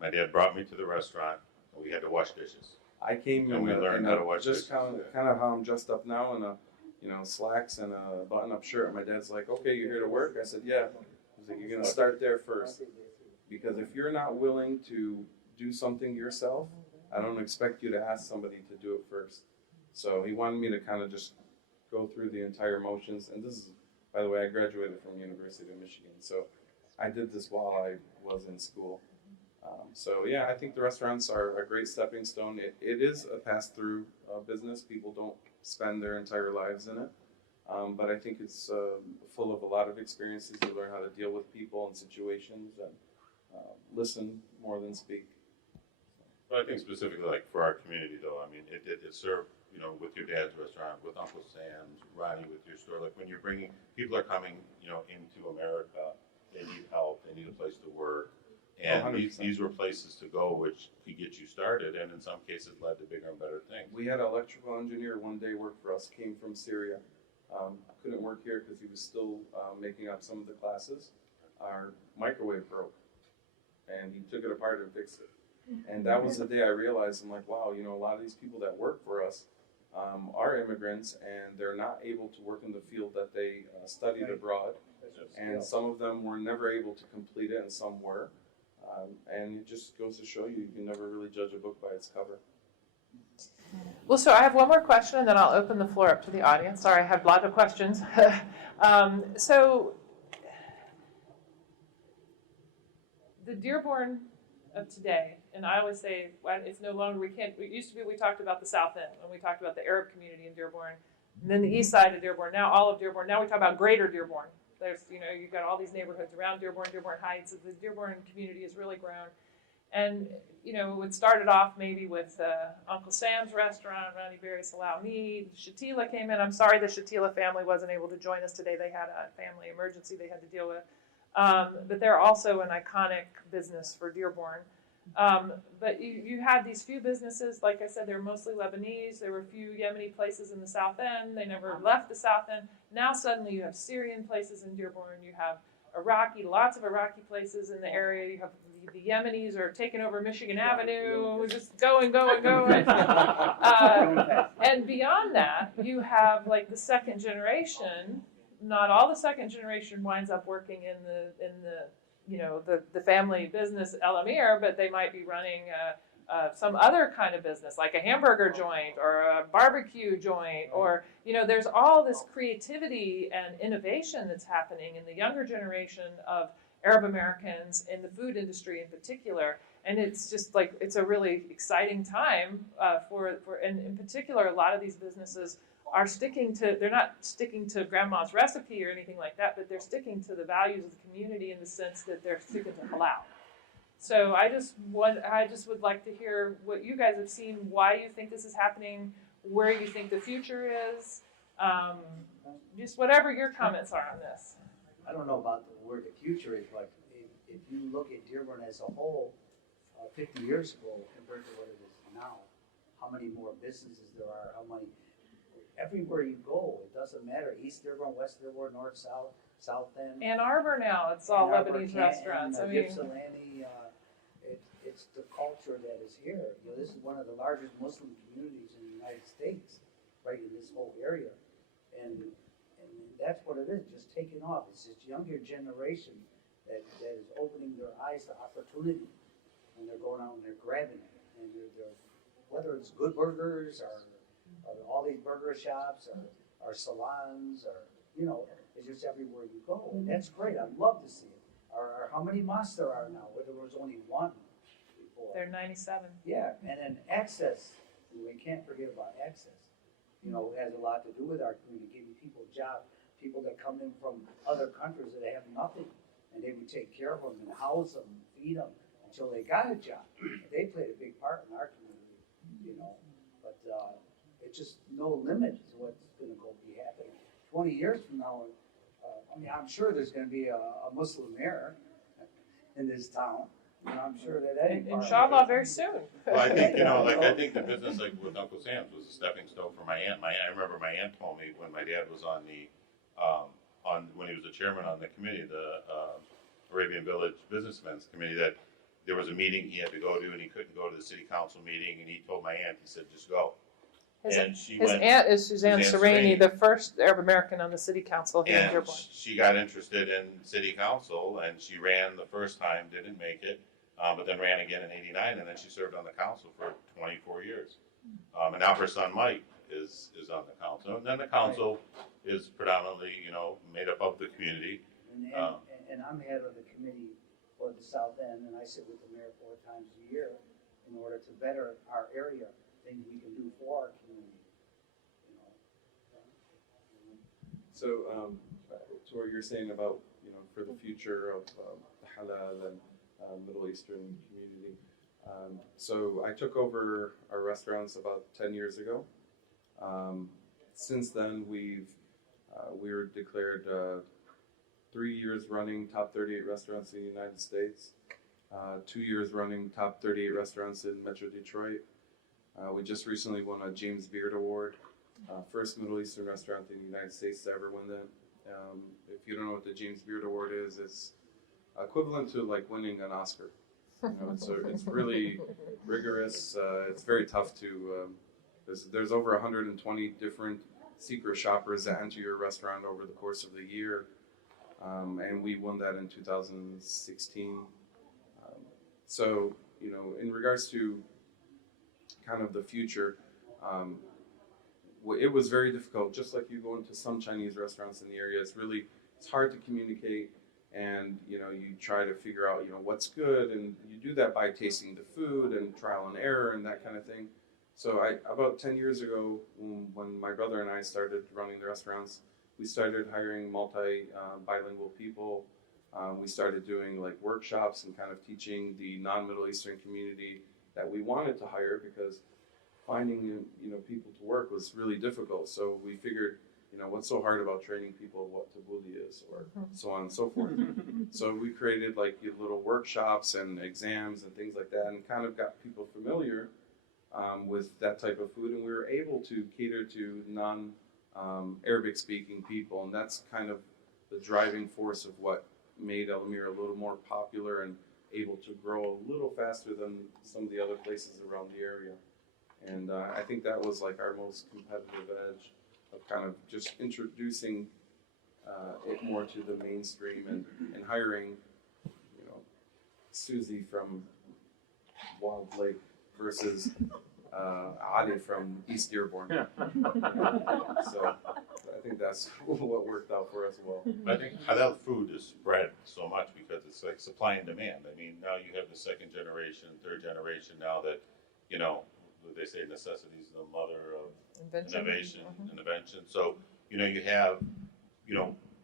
my dad brought me to the restaurant, and we had to wash dishes. I came And we learned how to wash just dishes. kind of how I'm dressed up now in a slacks and a button-up shirt. And my dad's like, "Okay, you're here to work?" I said, "Yeah." He's like, "You're going to start there first, because if you're not willing to do something yourself, I don't expect you to ask somebody to do it first." So he wanted me to kind of just go through the entire motions. And this is, by the way, I graduated from University of Michigan, so I did this while I was in school. So yeah, I think the restaurants are a great stepping stone. It is a pass-through business. People don't spend their entire lives in it. But I think it's full of a lot of experiences. You learn how to deal with people and situations and listen more than speak. But I think specifically, like for our community, though, I mean, it served, with your dad's restaurant, with Uncle Sam's, Ronnie with your store. Like when you're bringing, people are coming, into America, they need help, they need a place to work. And these were places to go which could get you started, and in some cases led to bigger and better things. We had an electrical engineer one day work for us, came from Syria. Couldn't work here because he was still making up some of the classes. Our microwave broke, and he took it apart and fixed it. And that was the day I realized, I'm like, wow, a lot of these people that work for us are immigrants, and they're not able to work in the field that they studied abroad. And some of them were never able to complete it, and some were. And it just goes to show you can never really judge a book by its cover. Well, so I have one more question, and then I'll open the floor up to the audience. Sorry, I have a lot of questions. So the Dearborn of today, and I always say it's no longer, it used to be we talked about the South End, when we talked about the Arab community in Dearborn, and then the east side of Dearborn, now all of Dearborn, now we talk about greater Dearborn. There's, you've got all these neighborhoods around Dearborn, Dearborn Heights, the Dearborn community has really grown. And, it started off maybe with Uncle Sam's restaurant, Ronnie Berry Salami. Shatila came in. I'm sorry the Shatila family wasn't able to join us today. They had a family emergency they had to deal with. But they're also an iconic business for Dearborn. But you had these few businesses, like I said, they were mostly Lebanese. There were a few Yemeni places in the South End. They never left the South End. Now suddenly you have Syrian places in Dearborn. You have lots of Iraqi places in the area. You have the Yemenis are taking over Michigan Avenue, just going. And beyond that, you have like the second generation. Not all the second generation winds up working in the family business El Amir, but they might be running some other kind of business, like a hamburger joint or a barbecue joint, or there's all this creativity and innovation that's happening in the younger generation of Arab Americans in the food industry in particular, and it's just like it's a really exciting time and in particular a lot of these businesses are they're not sticking to grandma's recipe or anything like that, but they're sticking to the values of the community in the sense that they're sticking to halal. So I just would like to hear what you guys have seen, why you think this is happening, where you think the future is, just whatever your comments are on this. I don't know about where the future is, but if you look at Dearborn as a whole, 50 years ago compared to what it is now, how many more businesses there are, everywhere you go, it doesn't matter, East Dearborn, West Dearborn, North, South End. Ann Arbor now, it's all Ann Arbor, Lebanese restaurants. Ypsilanti, it's the culture that is here. This is one of the largest Muslim communities in the United States, right in this whole area. And that's what it is, just taking off. It's this younger generation that is opening their eyes to opportunity. And they're going out and they're grabbing it. And they're whether it's Good Burgers or all these burger shops or salons or, it's just everywhere you go. And that's great. I'd love to see it. Or how many mosques there are now, where there was only one before. They're 97. Yeah, and then access. We can't forget about access. It has a lot to do with our community, giving people jobs. People that come in from other countries that have nothing, and they would take care of them and house them and feed them until they got a job. They played a big part in our community, But it's just no limit to what's going to be happening. 20 years from now, I'm sure there's going to be a Muslim mayor in this town. I'm sure that Inshallah, very soon. Well, I think, I think the business like with Uncle Sam's was a stepping stone for my aunt. I remember my aunt told me when my dad was on when he was the chairman on the committee, the Arabian Village Businessmen's Committee, that there was a meeting he had to go to and he couldn't go to the city council meeting, and he told my aunt, he said, just go. His aunt is Suzanne Sereni, the first Arab American on the city council here in Dearborn. She got interested in city council, and she ran the first time, didn't make it, but then ran again in '89, and then she served on the council for 24 years. And now her son Mike is on the council, and then the council is predominantly, made up of the community. And I'm head of the committee for the South End, and I sit with the mayor 4 times a year in order to better our area, things we can do for our community. So, to what you're saying about, for the future of the halal and Middle Eastern community. So I took over our restaurants about 10 years ago. Since then, we were declared 3 years running top 38 restaurants in the United States, 2 years running top 38 restaurants in Metro Detroit. We just recently won a James Beard Award, first Middle Eastern restaurant in the United States to ever win that. If you don't know what the James Beard Award is, it's equivalent to like winning an Oscar. It's really rigorous. It's very tough to. There's over 120 different secret shoppers that enter your restaurant over the course of the year, and we won that in 2016. So, in regards to kind of the future, um, it was very difficult. Just like you go into some Chinese restaurants in the area, it's hard to communicate, and you try to figure out what's good, and you do that by tasting the food and trial and error and that kind of thing. So about 10 years ago, when my brother and I started running the restaurants, we started hiring bilingual people. We started doing like workshops and kind of teaching the non-Middle Eastern community that we wanted to hire, because finding people to work was really difficult. So we figured, what's so hard about training people what tabbouleh is, or so on and so forth. So we created like little workshops and exams and things like that, and kind of got people familiar with that type of food, and we were able to cater to non-Arabic speaking people, and that's kind of the driving force of what made El Amir a little more popular and able to grow a little faster than some of the other places around the area. And I think that was like our most competitive edge of kind of just introducing it more to the mainstream, and hiring, Susie from Wild Lake versus Ali from East Dearborn. So I think that's what worked out for us well. I think halal food is spread so much because it's like supply and demand. I mean, now you have the second generation, third generation now that, they say necessity is the mother of innovation and invention. So, you have,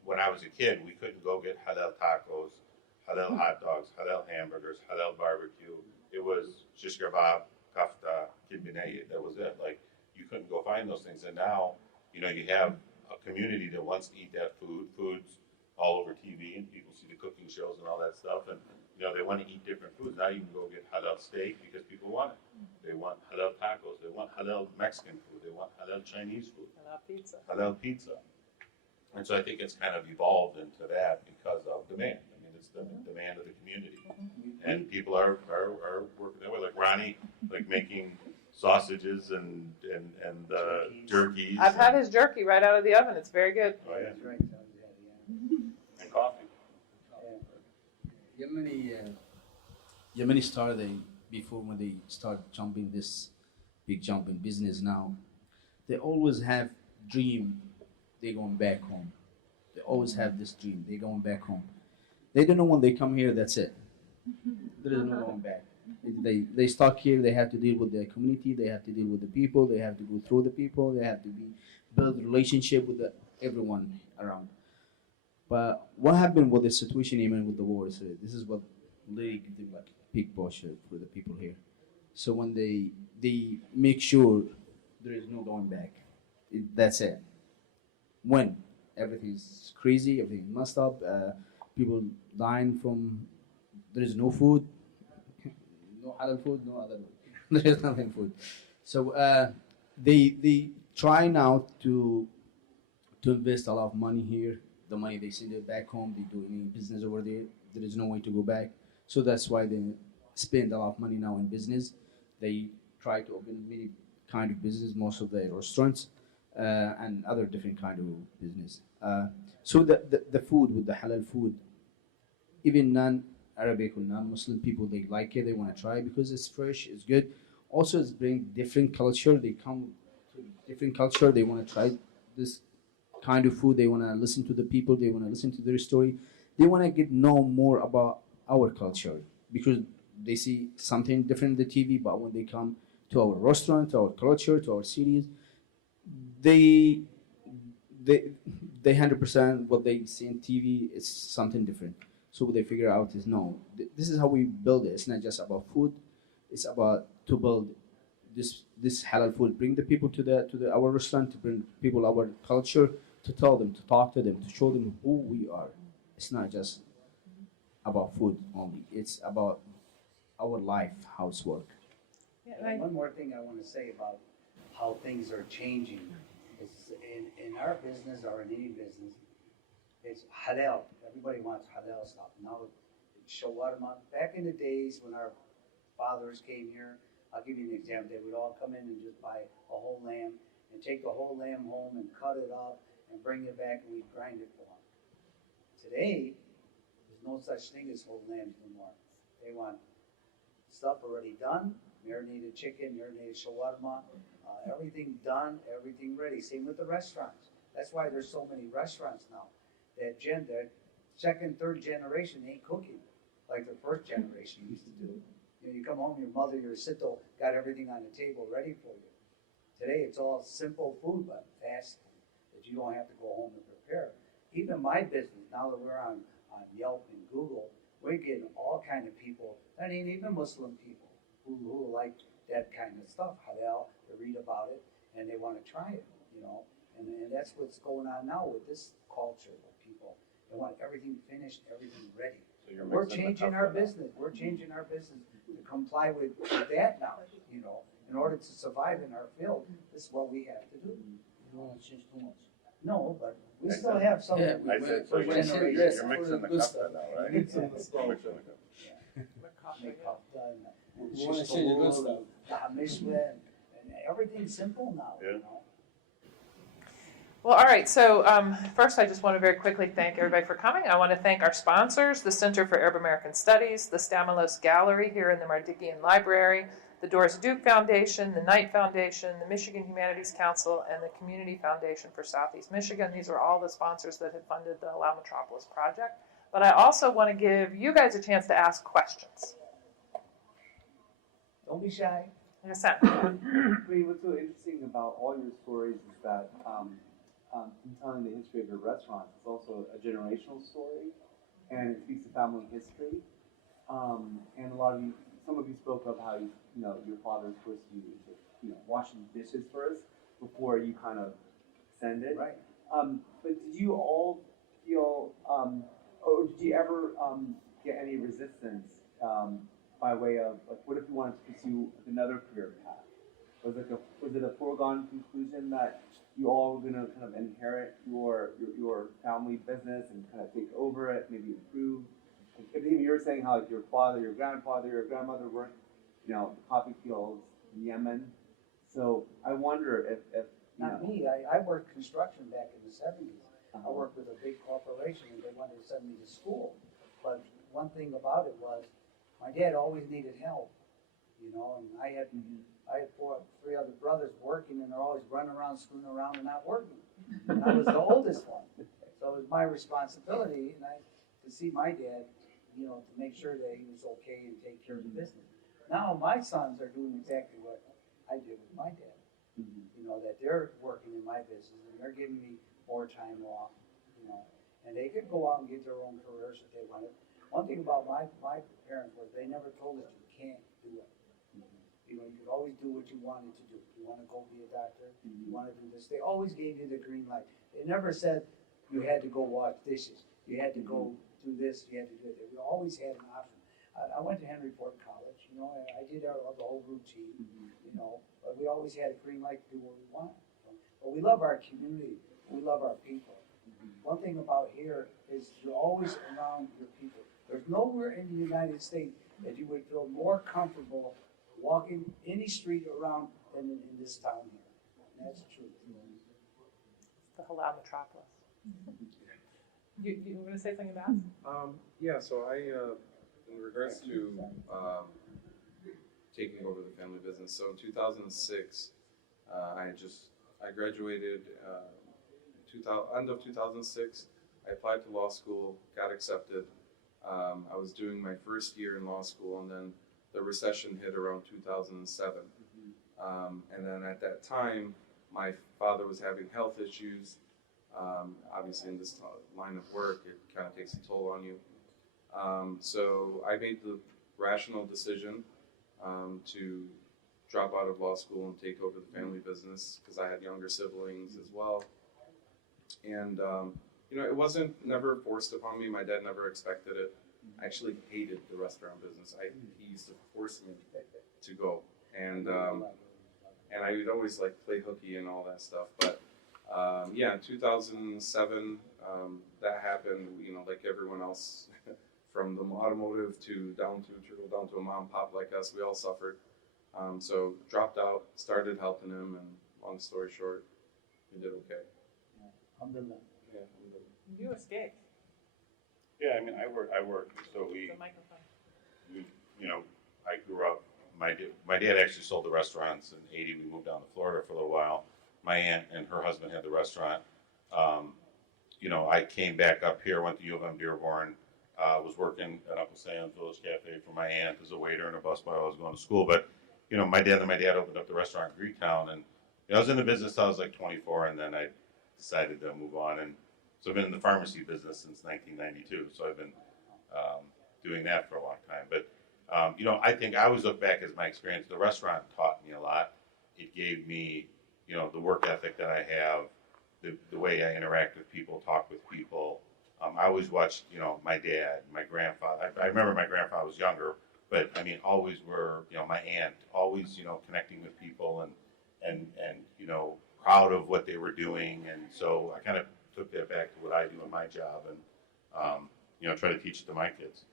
when I was a kid, we couldn't go get halal tacos, halal hot dogs, halal hamburgers, halal barbecue. It was shish kebab, kafta, kibinaya. That was it. Like, you couldn't go find those things. And now, you have a community that wants to eat that foods all over TV, and people see the cooking shows and all that stuff, and they want to eat different foods. Now you can go get halal steak because people want it. They want halal tacos. They want halal Mexican food. They want halal Chinese food. Halal pizza. And so I think it's kind of evolved into that because of demand. I mean, it's the demand of the community, and people are working that way. Like Ronnie, like making sausages and jerkies. I've had his jerky right out of the oven. It's very good. Oh yeah. That's right. And coffee. Yemeni started before, when they start jumping this big jump in business now, they always have dream they going back home. They always have this dream they going back home. They don't know when they come here, that's it. There is no going back. They stuck here. They have to deal with their community. They have to deal with the people. They have to go through the people. They have to build relationship with everyone around. But what happened with the situation, even with the war? So this is what really gives them like big push for the people here. So when they make sure there is no going back, that's it. When everything's crazy, everything messed up, people dying from, there is no food, no halal food, no other there is nothing food. So they try now to invest a lot of money here. The money they send it back home, they do any business over there. There is no way to go back. So that's why they spend a lot of money now in business. They try to open many kind of business, most of the restaurants and other different kind of business. So the food, with the halal food, even non-Arabic or non-Muslim people, they like it. They want to try because it's fresh, it's good. Also, it's bring different culture. They come to different culture. They want to try this kind of food. They want to listen to the people. They want to listen to their story. They want to know more about our culture, because they see something different on the TV. But when they come to our restaurant, to our culture, to our cities, they 100% what they see on TV is something different. So what they figure out is, no, this is how we build it. It's not just about food. It's about to build this halal food. Bring the people to our restaurant, to bring people our culture, to tell them, to talk to them, to show them who we are. It's not just about food only. It's about our life, housework. One more thing I want to say about how things are changing is in our business, or in any business, it's halal. Everybody wants halal stuff. Now, shawarma. Back in the days when our fathers came here, I'll give you an example. They would all come in and just buy a whole lamb and take the whole lamb home and cut it up and bring it back, and we'd grind it for them. Today, there's no such thing as whole lambs no more. They want stuff already done, marinated chicken, marinated shawarma, everything done, everything ready. Same with the restaurants. That's why there's so many restaurants now. That second, third generation ain't cooking like the first generation used to do. You come home, your mother, your sito got everything on the table ready for you. Today it's all simple food, but fast, that you don't have to go home and prepare. Even my business, now that we're on Yelp and Google, we're getting all kind of people, that ain't even Muslim people, who like that kind of stuff, halal, they read about it, and they want to try it, and that's what's going on now with this culture of people. They want everything finished, everything ready. So you're We're mixing the changing tough our with that. business. We're changing our business to comply with that now, in order to survive in our field. This is what we have to do. You don't want to change too much. No, but we still have some. Yeah, I said, so first you're Yes, generation. yes. you're mixing the Good cup stuff. now, right? Mixing the You're stuff. mixing the cup. Make up done, and We want to change the good stuff. mishwe, and everything's simple now, Yeah. Well, all right, so first I just want to very quickly thank everybody for coming. I want to thank our sponsors, the Center for Arab American Studies, the Stamalos Gallery here in the Mardikian Library, the Doris Duke Foundation, the Knight Foundation, the Michigan Humanities Council, and the Community Foundation for Southeast Michigan. These are all the sponsors that have funded the Halal Metropolis project. But I also want to give you guys a chance to ask questions. Don't be shy. Yes, Sam. What's so interesting about all your stories is that in telling the history of your restaurants, it's also a generational story, and it speaks to family history. And some of you spoke of how your father forced you into washing dishes first before you kind of ascended. Right. But did you all feel, or did you ever get any resistance by way of, like, what if you wanted to pursue another career path? Was it a foregone conclusion that you all were gonna kind of inherit your family business and kind of take over it, maybe improve? Like, even you were saying how your father, your grandfather, your grandmother worked, the coffee fields in Yemen. So I wonder if Not me. I worked construction back in the 70s. I worked with a big corporation, and they wanted to send me to school. But one thing about it was, my dad always needed help, and I had three other brothers working, and they're always running around, screwing around, and not working. And I was the oldest one, so it was my responsibility, to see my dad, to make sure that he was okay and take care of the business. Now my sons are doing exactly what I did with my dad. That they're working in my business, and they're giving me more time off, and they could go out and get their own careers if they wanted. One thing about my parents was they never told us you can't do it. You could always do what you wanted to do. You want to go be a doctor, you want to do this. They always gave you the green light. They never said you had to go wash dishes, you had to go do this, you had to do that. We always had an option. I went to Henry Ford College, and I did the whole routine, but we always had a green light to do what we want. But we love our community, we love our people. One thing about here is you're always around your people. There's nowhere in the United States that you would feel more comfortable walking any street around than in this town here. And that's the truth. The Halal Metropolis. You want to say something about? Yeah, so I, in regards to taking over the family business, so in 2006, I graduated end of 2006. I applied to law school, got accepted. I was doing my first year in law school, and then the recession hit around 2007. And then at that time, my father was having health issues. Obviously, in this line of work, it kind of takes a toll on you. So I made the rational decision to drop out of law school and take over the family business because I had younger siblings as well. And it wasn't never forced upon me. My dad never expected it. I actually hated the restaurant business. He used to force me to go, and I would always play hooky and all that stuff. But in 2007, that happened. Like everyone else, from the automotive to down to a mom and pop like us, we all suffered. So dropped out, started helping him, and long story short, we did okay. Alhamdulillah. Yeah. You escaped. Yeah, I mean, I work, so The microphone. I grew up, my dad actually sold the restaurants in '80. We moved down to Florida for a little while. My aunt and her husband had the restaurant. I came back up here, went to U of M Dearborn, was working at Uncle Sam's Village Cafe for my aunt as a waiter and a busboy while I was going to school. But, my dad opened up the restaurant in Greektown, and I was in the business till I was like 24, and then I decided to move on. And so I've been in the pharmacy business since 1992. So I've been doing that for a long time. But, I think I always look back as my experience. The restaurant taught me a lot. It gave me, the work ethic that I have, the way I interact with people, talk with people. I always watched, my dad, my grandfather. I remember my grandfather was younger, but always were, my aunt, always, connecting with people and proud of what they were doing. And so I kind of took that back to what I do in my job and, try to teach it to my kids.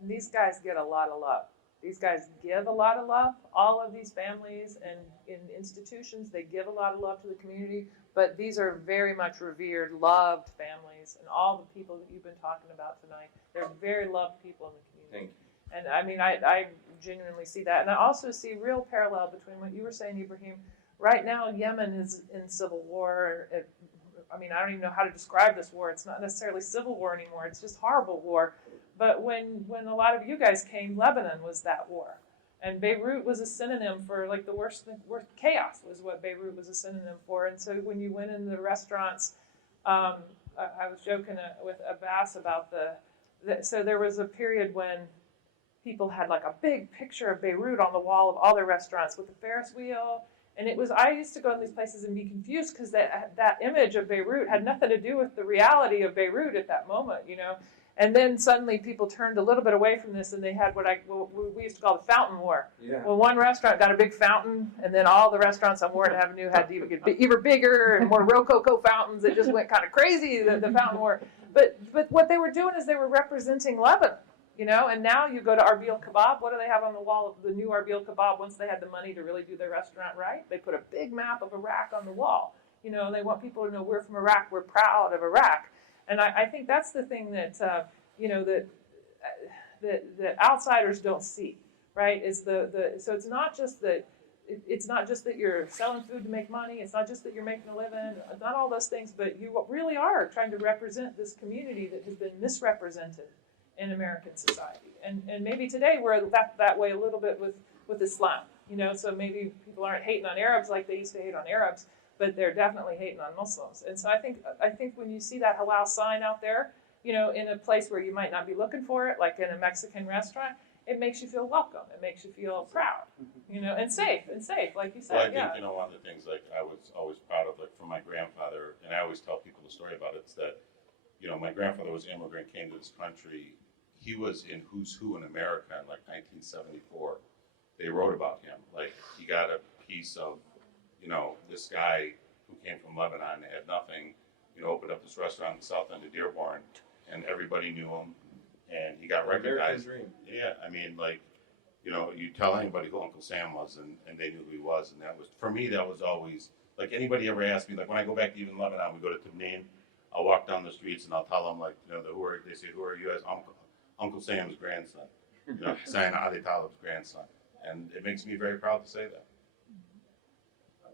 And these guys get a lot of love. These guys give a lot of love. All of these families and in institutions, they give a lot of love to the community. But these are very much revered, loved families, and all the people that you've been talking about tonight. They're very loved people in the community. Thank you. And I genuinely see that. And I also see real parallel between what you were saying, Ibrahim. Right now, Yemen is in civil war. I don't even know how to describe this war. It's not necessarily civil war anymore. It's just horrible war. But when a lot of you guys came, Lebanon was that war. And Beirut was a synonym for like the worst chaos was what Beirut was a synonym for. And so when you went in the restaurants, I was joking with Abbas about so there was a period when people had like a big picture of Beirut on the wall of all their restaurants with the Ferris wheel. And I used to go to these places and be confused because that image of Beirut had nothing to do with the reality of Beirut at that moment, And then suddenly people turned a little bit away from this, and they had what we used to call the fountain war. Yeah. Well, one restaurant got a big fountain, and then all the restaurants on Warren Avenue had to get even bigger and more Rococo fountains. It just went kind of crazy, the fountain war. But what they were doing is they were representing Lebanon, And now you go to Arbil Kebab. What do they have on the wall of the new Arbil Kebab? Once they had the money to really do their restaurant right, they put a big map of Iraq on the wall. They want people to know we're from Iraq. We're proud of Iraq. And I think that's the thing that that outsiders don't see, right? Is so it's not just that you're selling food to make money. It's not just that you're making a living. Not all those things, but you really are trying to represent this community that has been misrepresented in American society. And maybe today we're that way a little bit with Islam. So maybe people aren't hating on Arabs like they used to hate on Arabs, but they're definitely hating on Muslims. And so I think when you see that halal sign out there, in a place where you might not be looking for it, like in a Mexican restaurant, it makes you feel welcome. It makes you feel proud, and safe, like you said. Well, I think, one of the things like I was always proud of, like from my grandfather, and I always tell people the story about it, is that, my grandfather was an immigrant, came to this country. He was in Who's Who in America in like 1974. They wrote about him. Like he got a piece of, this guy who came from Lebanon, had nothing, opened up this restaurant in the south end of Dearborn, and everybody knew him, and he got recognized. Yeah, you tell anybody who Uncle Sam was, and they knew who he was, and that was, for me, that was always, like anybody ever asked me, like when I go back to even Lebanon, we go to Tibnin, I'll walk down the streets and I'll tell them, like, they say, who are you as Uncle Sam's grandson, Hussein Ali Talib's grandson, and it makes me very proud to say that.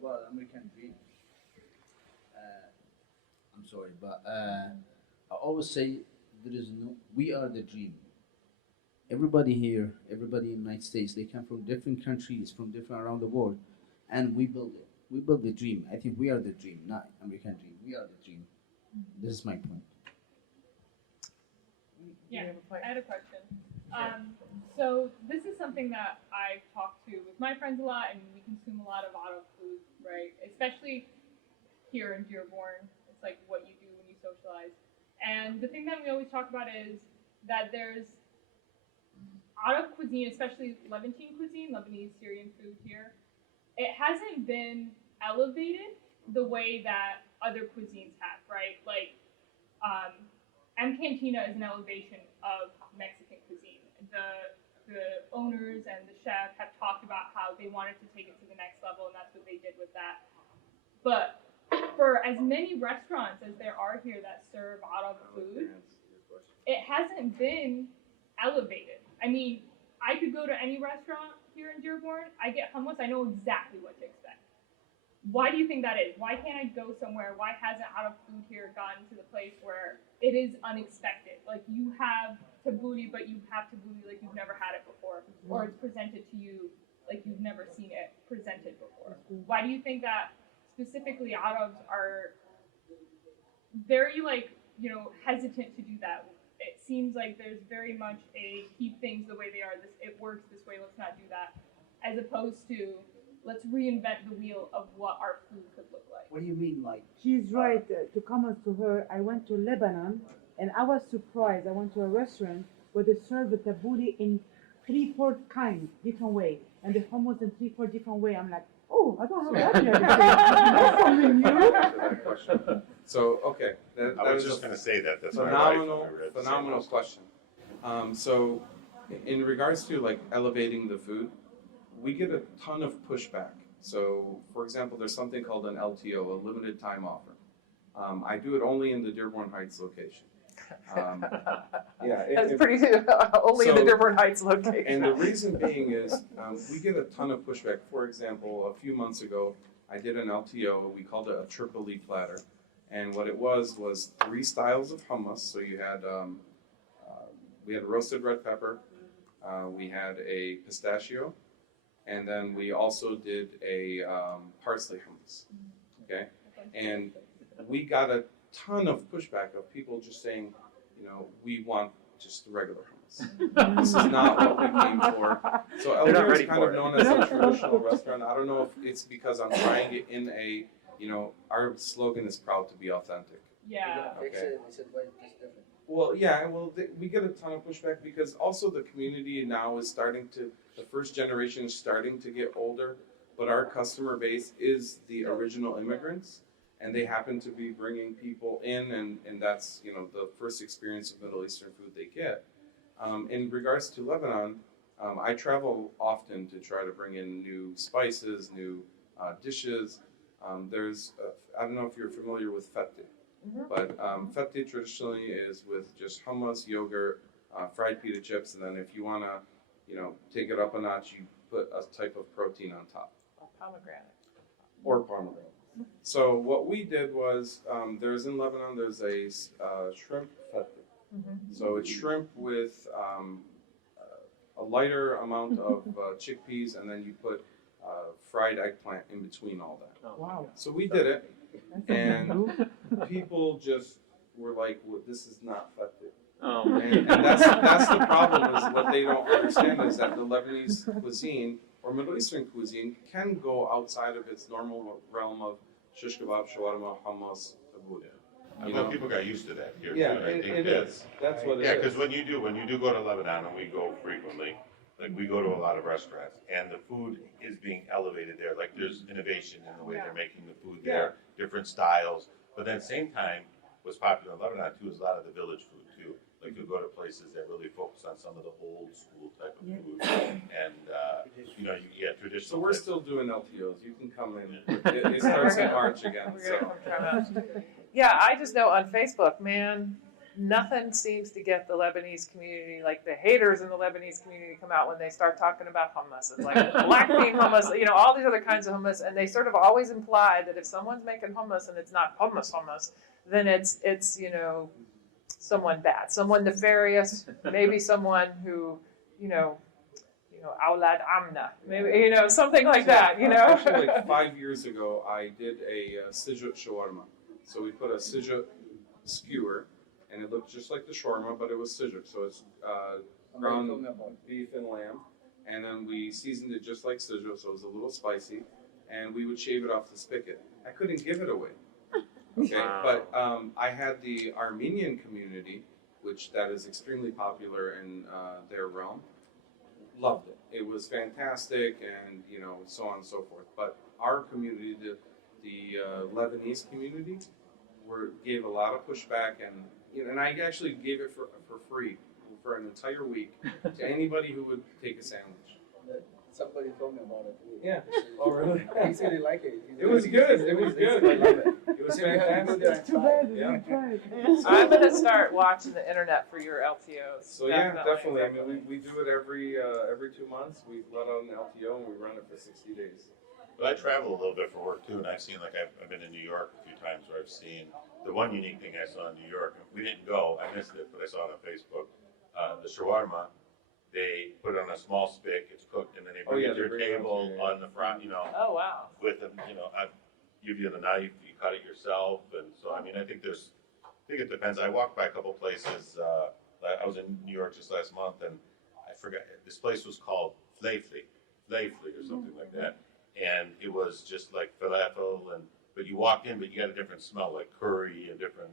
About American dream. I'm sorry, but I always say we are the dream. Everybody here, everybody in the United States, they come from different countries, from different around the world, and we build it. We build the dream. I think we are the dream, not American dream. We are the dream. This is my point. Yeah, I had a question. So this is something that I talk to with my friends a lot, and we consume a lot of auto food, right? Especially here in Dearborn. It's like what you do when you socialize. And the thing that we always talk about is that there's auto cuisine, especially Levantine cuisine, Lebanese Syrian food here. It hasn't been elevated the way that other cuisines have, right? Like, M Cantina is an elevation of Mexican cuisine. The owners and the chef have talked about how they wanted to take it to the next level, and that's what they did with that. But for as many restaurants as there are here that serve Arab food, it hasn't been elevated. I mean, I could go to any restaurant here in Dearborn, I get hummus, I know exactly what to expect. Why do you think that is? Why can't I go somewhere? Why hasn't out of food here gotten to the place where it is unexpected? Like you have tabbouleh, but you have tabbouleh like you've never had it before, or it's presented to you like you've never seen it presented before. Why do you think that specifically Arabs are very like, you know, hesitant to do that? It seems like there's very much a keep things the way they are. This it works this way. Let's not do that, as opposed to let's reinvent the wheel of what our food could look like. What do you mean, like? She's right. To comment to her, I went to Lebanon and I was surprised. I went to a restaurant where they serve the tabbouleh in 3-4 kinds, different way, and the hummus in 3-4 different way. I'm like, oh, I don't have that here. That's something new. That question. So, okay, I was is just a going to say that. That's my wife. when we were at the phenomenal same question. So, in regards to like elevating the food, we get a ton of pushback. So, for example, there's something called an LTO, a limited time offer. I do it only in the Dearborn Heights location. That's pretty only in the So- Dearborn Heights location. And the reason being is we get a ton of pushback. For example, a few months ago, I did an LTO. We called it a triple E platter. And what it was 3 styles of hummus. So you had, we had roasted red pepper, we had a pistachio, and then we also did a parsley hummus. Okay? And we got a ton of pushback of people just saying, you know, we want just the regular hummus. This is not what we came for. So They're not Elmira is ready kind for of it. known as a traditional restaurant. I don't know if it's because I'm trying it in a, you know, our slogan is proud to be authentic. Yeah. Okay. They said, wait, it's different. Well, yeah, we get a ton of pushback because also the community now is starting to, the first generation is starting to get older, but our customer base is the original immigrants, and they happen to be bringing people in, and that's, you know, the first experience of Middle Eastern food they get. In regards to Lebanon, I travel often to try to bring in new spices, new dishes. There's, I don't know if you're familiar with fette. But fette traditionally is with just hummus, yogurt, fried pita chips, and then if you want to, you know, take it up a notch, you put a type of protein on top. Pomegranate. Or pomegranate. So what we did was, there's in Lebanon, there's a shrimp fette. So it's shrimp with a lighter amount of chickpeas, and then you put fried eggplant in between all that. Wow. So we did it. And people just were like, well, "This is not fette." And that's the problem. Is what they don't understand is that the Lebanese cuisine or Middle Eastern cuisine can go outside of its normal realm of shish kebab, shawarma, hummus, tabbouleh. I know people got used to that here Yeah, too. I think it that's is. That's what it is. yeah, because when you do go to Lebanon, and we go frequently, like we go to a lot of restaurants, and the food is being elevated there. Like there's innovation in the way they're making the food there, different styles. But then at the same time, what's popular in Lebanon too is a lot of the village food too. Like you'll go to places that really focus on some of the old school type of food, and you know, traditional. So we're still doing LTOs. You can come in. It starts in March again. We're gonna So. come try that. Yeah, I just know on Facebook, man, nothing seems to get the Lebanese community, like the haters in the Lebanese community come out when they start talking about hummus. It's like black bean hummus, you know, all these other kinds of hummus, and they sort of always imply that if someone's making hummus and it's not hummus, then it's you know, someone bad, someone nefarious, maybe someone who, you know, Aulad Amna, maybe, you know, something like that, you know. Actually, like 5 years ago, I did a sijut shawarma. So we put a sijut skewer, and it looked just like the shawarma, but it was sijut. So it's ground beef and lamb, and then we seasoned it just like sijut, so it was a little spicy, and we would shave it off the spigot. I couldn't give it away. Okay, but I had the Armenian community, which that is extremely popular in their realm, loved it. It was fantastic, and you know, so on and so forth. But our community, the Lebanese community, gave a lot of pushback, and you know, and I actually gave it for free for an entire week to anybody who would take a sandwich. Somebody told me about it. Yeah. Oh, really? He said he liked it. It was good. It was good. I love it. It was fantastic. It's too bad we Yeah. didn't try it. I'm gonna start watching the internet for your LTOs. So yeah, definitely. I mean, we do it every 2 months. We let out an LTO and we run it for 60 days. But I travel a little bit for work too, and I've seen, like, I've been in New York a few times where I've seen the one unique thing I saw in New York. We didn't go, I missed it, but I saw it on Facebook. The shawarma, they put it on a small stick, it's cooked, and then they bring it to your table on the front, Oh, wow. with them, I give you the knife, you cut it yourself, and so, I mean, I think it depends. I walked by a couple places, I was in New York just last month, and I forgot, this place was called Flayfley or something like that. And it was just like falafel, but you walk in, but you got a different smell, like curry and different,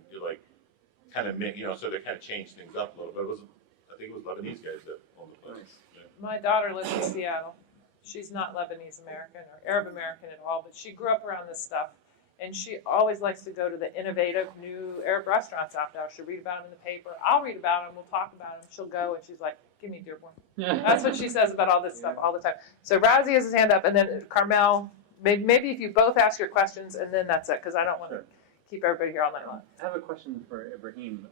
kind of mix, so they kind of changed things up a little bit. I think it was Lebanese guys that owned the place. Yeah. My daughter lives in Seattle. She's not Lebanese American or Arab American at all, but she grew up around this stuff. And she always likes to go to the innovative new Arab restaurants out there. She'll read about them in the paper. I'll read about them. We'll talk about them. She'll go and she's like, give me Dearborn. That's what she says about all this stuff all the time. So Razi has his hand up, and then Carmel, maybe if you both ask your questions, and then that's it, because I don't want to keep everybody here all night long. I have a question for Ibrahim.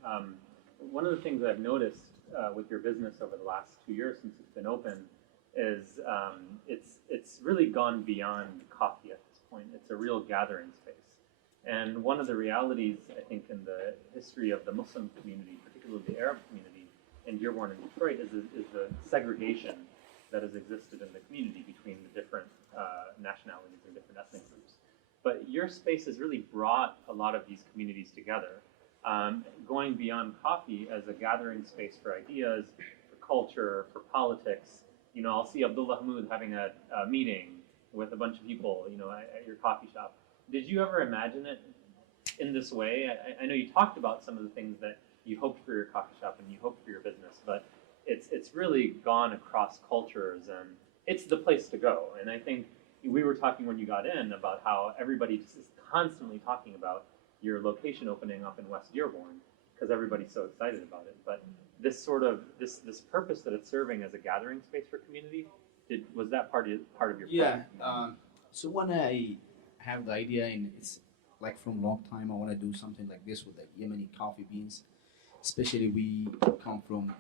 One of the things I've noticed with your business over the last 2 years since it's been open is it's really gone beyond coffee at this point. It's a real gathering space. And one of the realities, I think, in the history of the Muslim community, particularly the Arab community in Dearborn and Detroit, is the segregation that has existed in the community between the different nationalities and different ethnic groups. But your space has really brought a lot of these communities together, going beyond coffee as a gathering space for ideas, for culture, for politics. I'll see Abdullah Hamoud having a meeting with a bunch of people, at your coffee shop. Did you ever imagine it in this way? I know you talked about some of the things that you hoped for your coffee shop and you hoped for your business, but it's really gone across cultures, and it's the place to go. And I think we were talking when you got in about how everybody just is constantly talking about your location opening up in West Dearborn because everybody's so excited about it. But this sort of this purpose that it's serving as a gathering space for community, was that part of your plan? So when I have the idea, and it's like from a long time, I want to do something like this with the Yemeni coffee beans. Especially we come from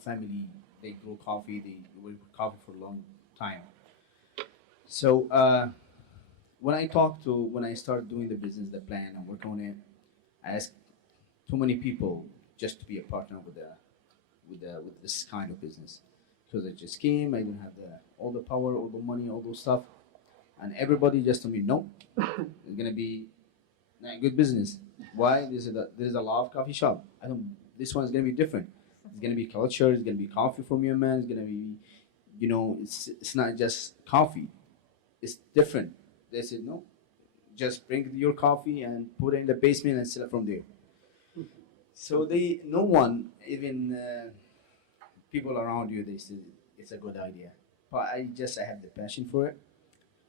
family, they grow coffee, they work with coffee for a long time. So when I started doing the business, the plan, and work on it, I asked too many people just to be a partner with this kind of business. Because I just came, I didn't have all the power, all the money, all those stuff. And everybody just told me, no, it's gonna be not a good business. Why? There's a lot of coffee shop. This one's gonna be different. It's gonna be culture. It's gonna be coffee from Yemen. It's gonna be, it's not just coffee. It's different. They said no, just bring your coffee and put it in the basement and sell it from there. So no one, even people around you, they said it's a good idea. But I have the passion for it.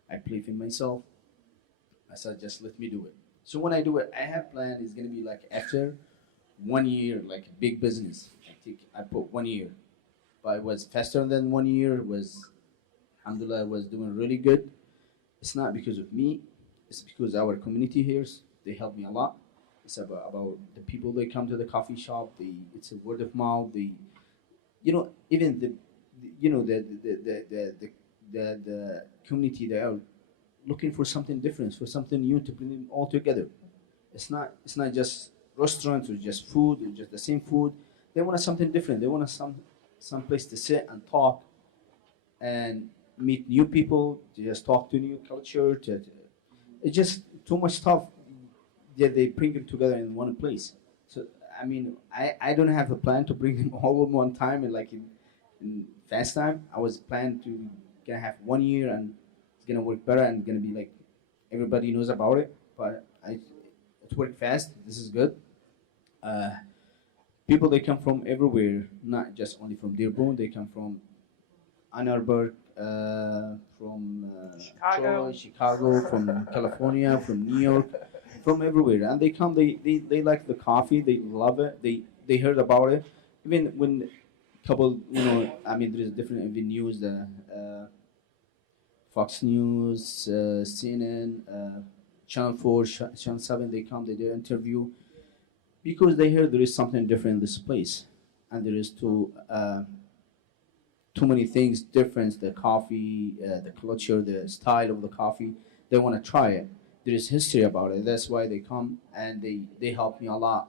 I believe in myself. I said, just let me do it. So when I do it, I have planned it's gonna be like after 1 year, like a big business. I put 1 year, but it was faster than 1 year. Alhamdulillah, was doing really good. It's not because of me. It's because our community here, they help me a lot. It's about the people they come to the coffee shop. It's a word of mouth. Even the community, they are looking for something different, for something new to bring them all together. It's not just restaurants or just food or just the same food. They want something different. They want some place to sit and talk and meet new people, to just talk to new culture. It's just too much stuff that they bring them together in one place. So I mean, I don't have a plan to bring them all at one time and like in fast time. I was planning to gonna have 1 year and it's gonna work better and gonna be like everybody knows about it. But it worked fast. This is good. People, they come from everywhere, not just only from Dearborn. They come from Ann Arbor, from Chicago, from California, from New York, from everywhere. And they come, they like the coffee, they love it, they heard about it. Even when couple, I mean, there is different avenues, the Fox News, CNN, Channel 4, Channel 7, they come, they do interview because they hear there is something different in this place. And there is too many things different, the coffee, the culture, the style of the coffee. They want to try it. There is history about it. That's why they come and they help me a lot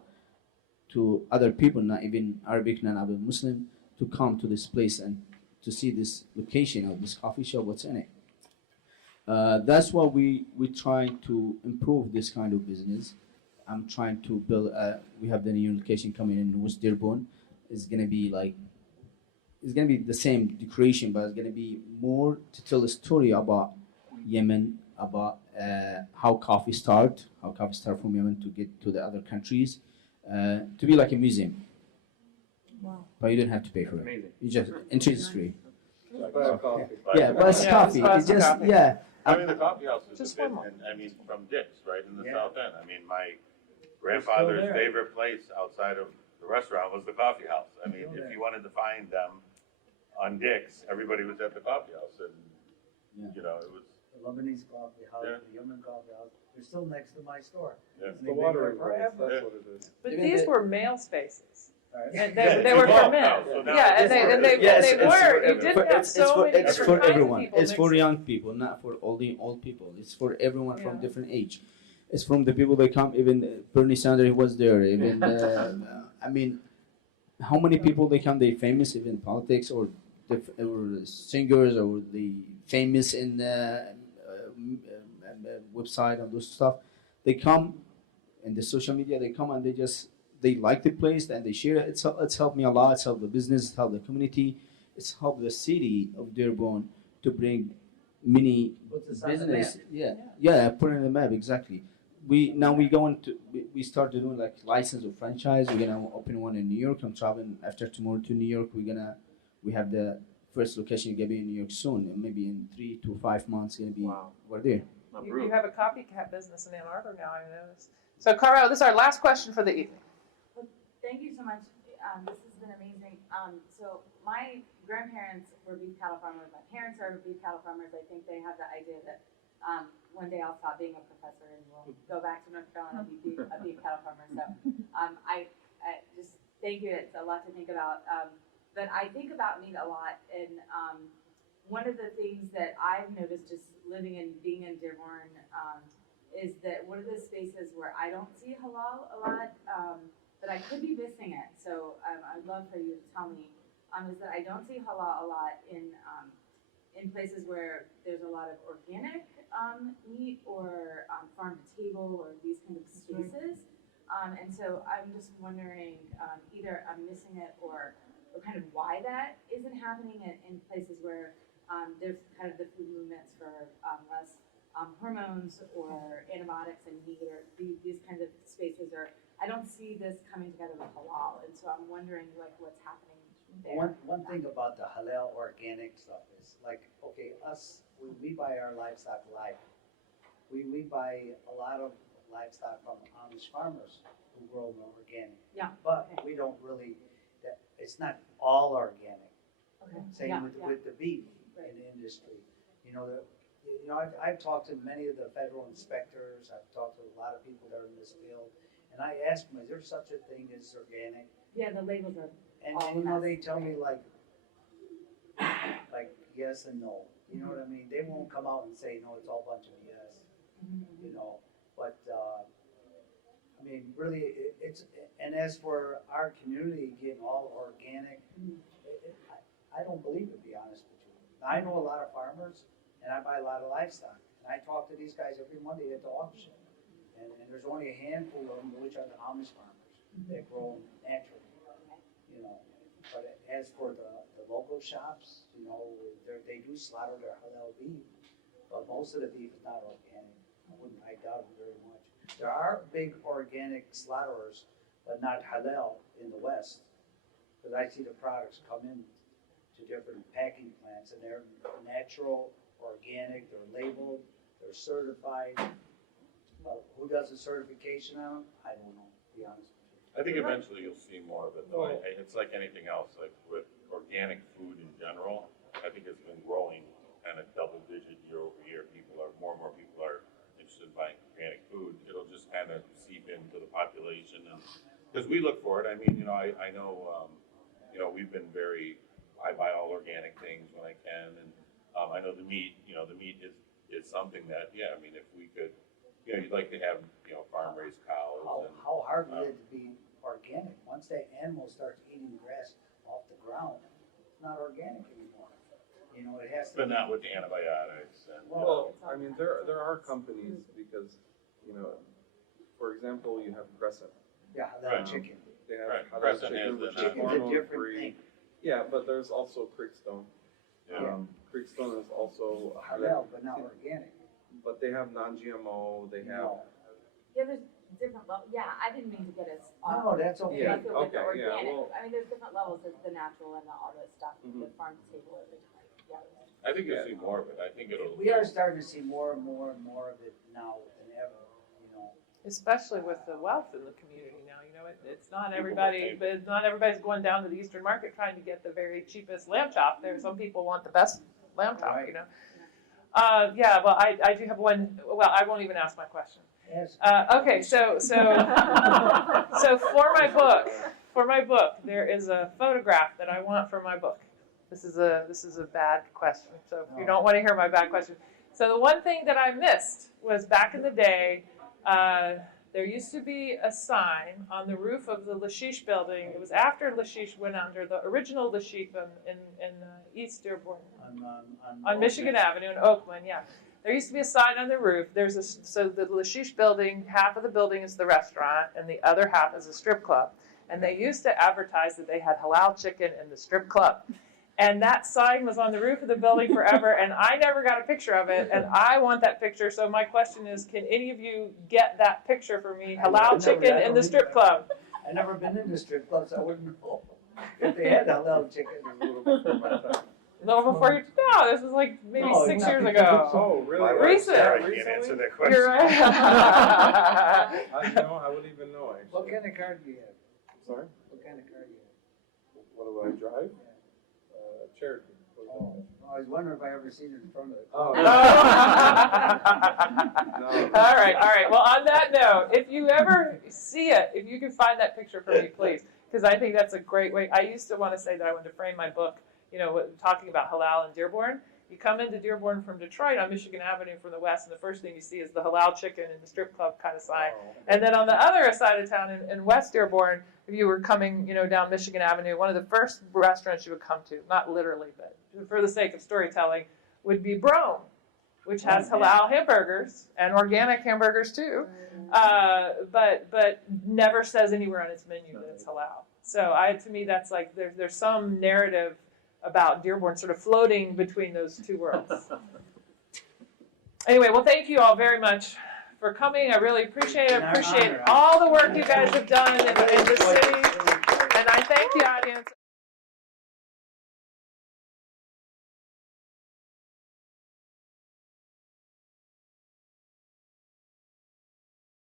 to other people, not even Arabic, non-Arabic Muslim, to come to this place and to see this location of this coffee shop, what's in it. That's why we try to improve this kind of business. I'm trying to build. We have the new location coming in West Dearborn. It's gonna be like it's gonna be the same decoration, but it's gonna be more to tell a story about Yemen, about how coffee start from Yemen to get to the other countries, to be like a museum. Wow. But you don't have to pay for it. Amazing. You just entry is free. Coffee. Yeah, but it's Yeah, coffee. it's It's just coffee. yeah. I mean, the coffee house is Just a bit, one more. and I mean, from Dick's, right in the Yeah. south end. I mean, my grandfather's there. favorite place outside of the restaurant was the coffee house. I mean, Still if there. you wanted to find them on Dick's, everybody was at the coffee house, and Yeah. you know, it was. The Lebanese coffee house, Yeah. the Yemen coffee house, they're still next to my store. Yeah. And It's they've the been watering there holes, forever. that's what it is. But Even these the- were male spaces. Right. And Yeah, they were it's for evolved men. now, so now Yeah, and it's they for- and they, Yes, and they it's were. for You everyone. didn't have It's so for many it's different for kinds everyone. of people. It's for mixing. young people, not for old people. It's for everyone from Yeah. different age. It's from the people that come. Even Bernie Sanders was there. Even I mean, how many people they come? They famous even in politics or or singers or the famous in website and those stuff. They come in the social media. They come and they like the place and they share it. It's helped me a lot. It's helped the business. It's helped the community. It's helped the city of Dearborn to bring many Puts us on the business. map. Yeah, put it in the map exactly. We start doing like license or franchise. We're gonna open one in New York. I'm traveling after tomorrow to New York. We have the first location gonna be in New York soon. Maybe in 3 to 5 months gonna be Wow. we're there. You have a copycat business in Ann Arbor now, I noticed. So, Carmel, this is our last question for the evening. Thank you so much. This has been amazing. So my grandparents were beef cattle farmers. My parents are beef cattle farmers. I think they have the idea that one day I'll stop being a professor and we'll go back to North Carolina and be a beef cattle farmer. So I just thank you. It's a lot to think about. But I think about meat a lot. And one of the things that I've noticed just living and being in Dearborn is that one of the spaces where I don't see halal a lot, but I could be missing it. So I'd love for you to tell me, is that I don't see halal a lot in places where there's a lot of organic meat or farm to table or these kind of spaces. And so I'm just wondering, either I'm missing it or kind of why that isn't happening in places where there's kind of the food movements for less hormones or antibiotics in meat or these kinds of spaces. Or I don't see this coming together with halal, and so I'm wondering like what's happening there. One thing about the halal organic stuff is like, okay, us, we buy our livestock live. We buy a lot of livestock from Amish farmers who grow them organic. Yeah. But Okay. we don't really, it's not all organic. Okay. Same Yeah, with, yeah. with the beef Right. in the industry. I've talked to many of the federal inspectors, I've talked to a lot of people that are in this field, and I ask them, is there such a thing as organic? Yeah, the labels are. And All then, mess. they tell me like yes and no. You know what I mean? They won't come out and say, no, it's all a bunch of yes, but, I mean, really, and as for our community getting all organic, I don't believe it, to be honest with you. I know a lot of farmers, and I buy a lot of livestock, and I talk to these guys every Monday at the auction. And there's only a handful of them, which are the Amish farmers, that grow them naturally. But as for the local shops, they do slaughter their halal beef, but most of the beef is not organic. I doubt it very much. There are big organic slaughterers, but not halal in the West, because I see the products come in to different packing plants, and they're natural, organic, they're labeled, they're certified. But who does the certification on them? I don't know, to be honest with you. I think eventually you'll see more of it, though. It's like anything else, like with organic food in general, I think it's been growing kind of double digit year over year. More and more people are interested in buying organic food. It'll just kind of seep into the population, and because we look for it. I mean, I know, we've been I buy all organic things when I can, and I know the meat is something that, I mean, if we could, you'd like to have, farm raised cows. How hard is it to be organic? Once that animal starts eating grass off the ground, it's not organic anymore. It has to But be. not with the antibiotics and. Well, I mean, there are companies because, for example, you have Crescent. Yeah, Right. chicken. They have Right. halal Crescent has chicken, the which is Chicken's a hormone different free. thing. Yeah, but there's also Creekstone. Yeah. Creekstone is also Halal, but not organic. but they have non-GMO. They have No. Yeah, there's different levels. Yeah, I didn't mean to get us off. No, that's okay. Yeah. Like with the Okay, yeah, organic. well- I mean, there's different levels. There's the natural and all this stuff, Mhm. the farm to table, everything. Yeah. I think you'll see more of it. I think it'll. We are starting to see more and more and more of it now than ever, Especially with the wealth in the community now, it's not People everybody, will but not everybody's going down to the Eastern Market trying to get the very cheapest lamb chop. There, some people want the best lamb chop, Right. Yeah, well, I do have one. Well, I won't even ask my question. Yes. Okay, so for my book, there is a photograph that I want for my book. This is a bad question. So if you don't want to hear my bad question, so the one thing that I missed was back in the day. There used to be a sign on the roof of the Lashish building. It was after Lashish went under, the original Lashish in East Dearborn. On Michigan Avenue in Oakland, yeah. There used to be a sign on the roof. So the Lashish building, half of the building is the restaurant, and the other half is a strip club. And they used to advertise that they had halal chicken in the strip club. And that sign was on the roof of the building forever, and I never got a picture of it, and I want that picture. So my question is, can any of you get that picture for me? Halal chicken in the strip club. I've never been in the strip club, so I wouldn't know if they had halal chicken. a little bit before my time. No, before you. No, this was like maybe No, 6 not years because ago. Oh, really? Recent. Sorry, I can't answer that question. You're right. I wouldn't even know actually. What kind of car do you have? Sorry. What kind of car do you have? What do I drive? Cherokee. Oh, I was wondering if I ever seen it in front of it. Oh. No. All right. Well, on that note, if you ever see it, if you can find that picture for me, please, because I think that's a great way. I used to want to say that I wanted to frame my book, talking about halal in Dearborn. You come into Dearborn from Detroit on Michigan Avenue from the west, and the first thing you see is the halal chicken and the strip club kind of sign. And then on the other side of town in West Dearborn, if you were coming, down Michigan Avenue, one of the first restaurants you would come to, not literally, but for the sake of storytelling, would be Brome, which has halal hamburgers and organic hamburgers too, but never says anywhere on its menu that it's halal. So to me, that's like there's some narrative about Dearborn sort of floating between those two worlds. Anyway, well, thank you all very much for coming. I really appreciate it. An Appreciate honor. all the work you guys have done in the city.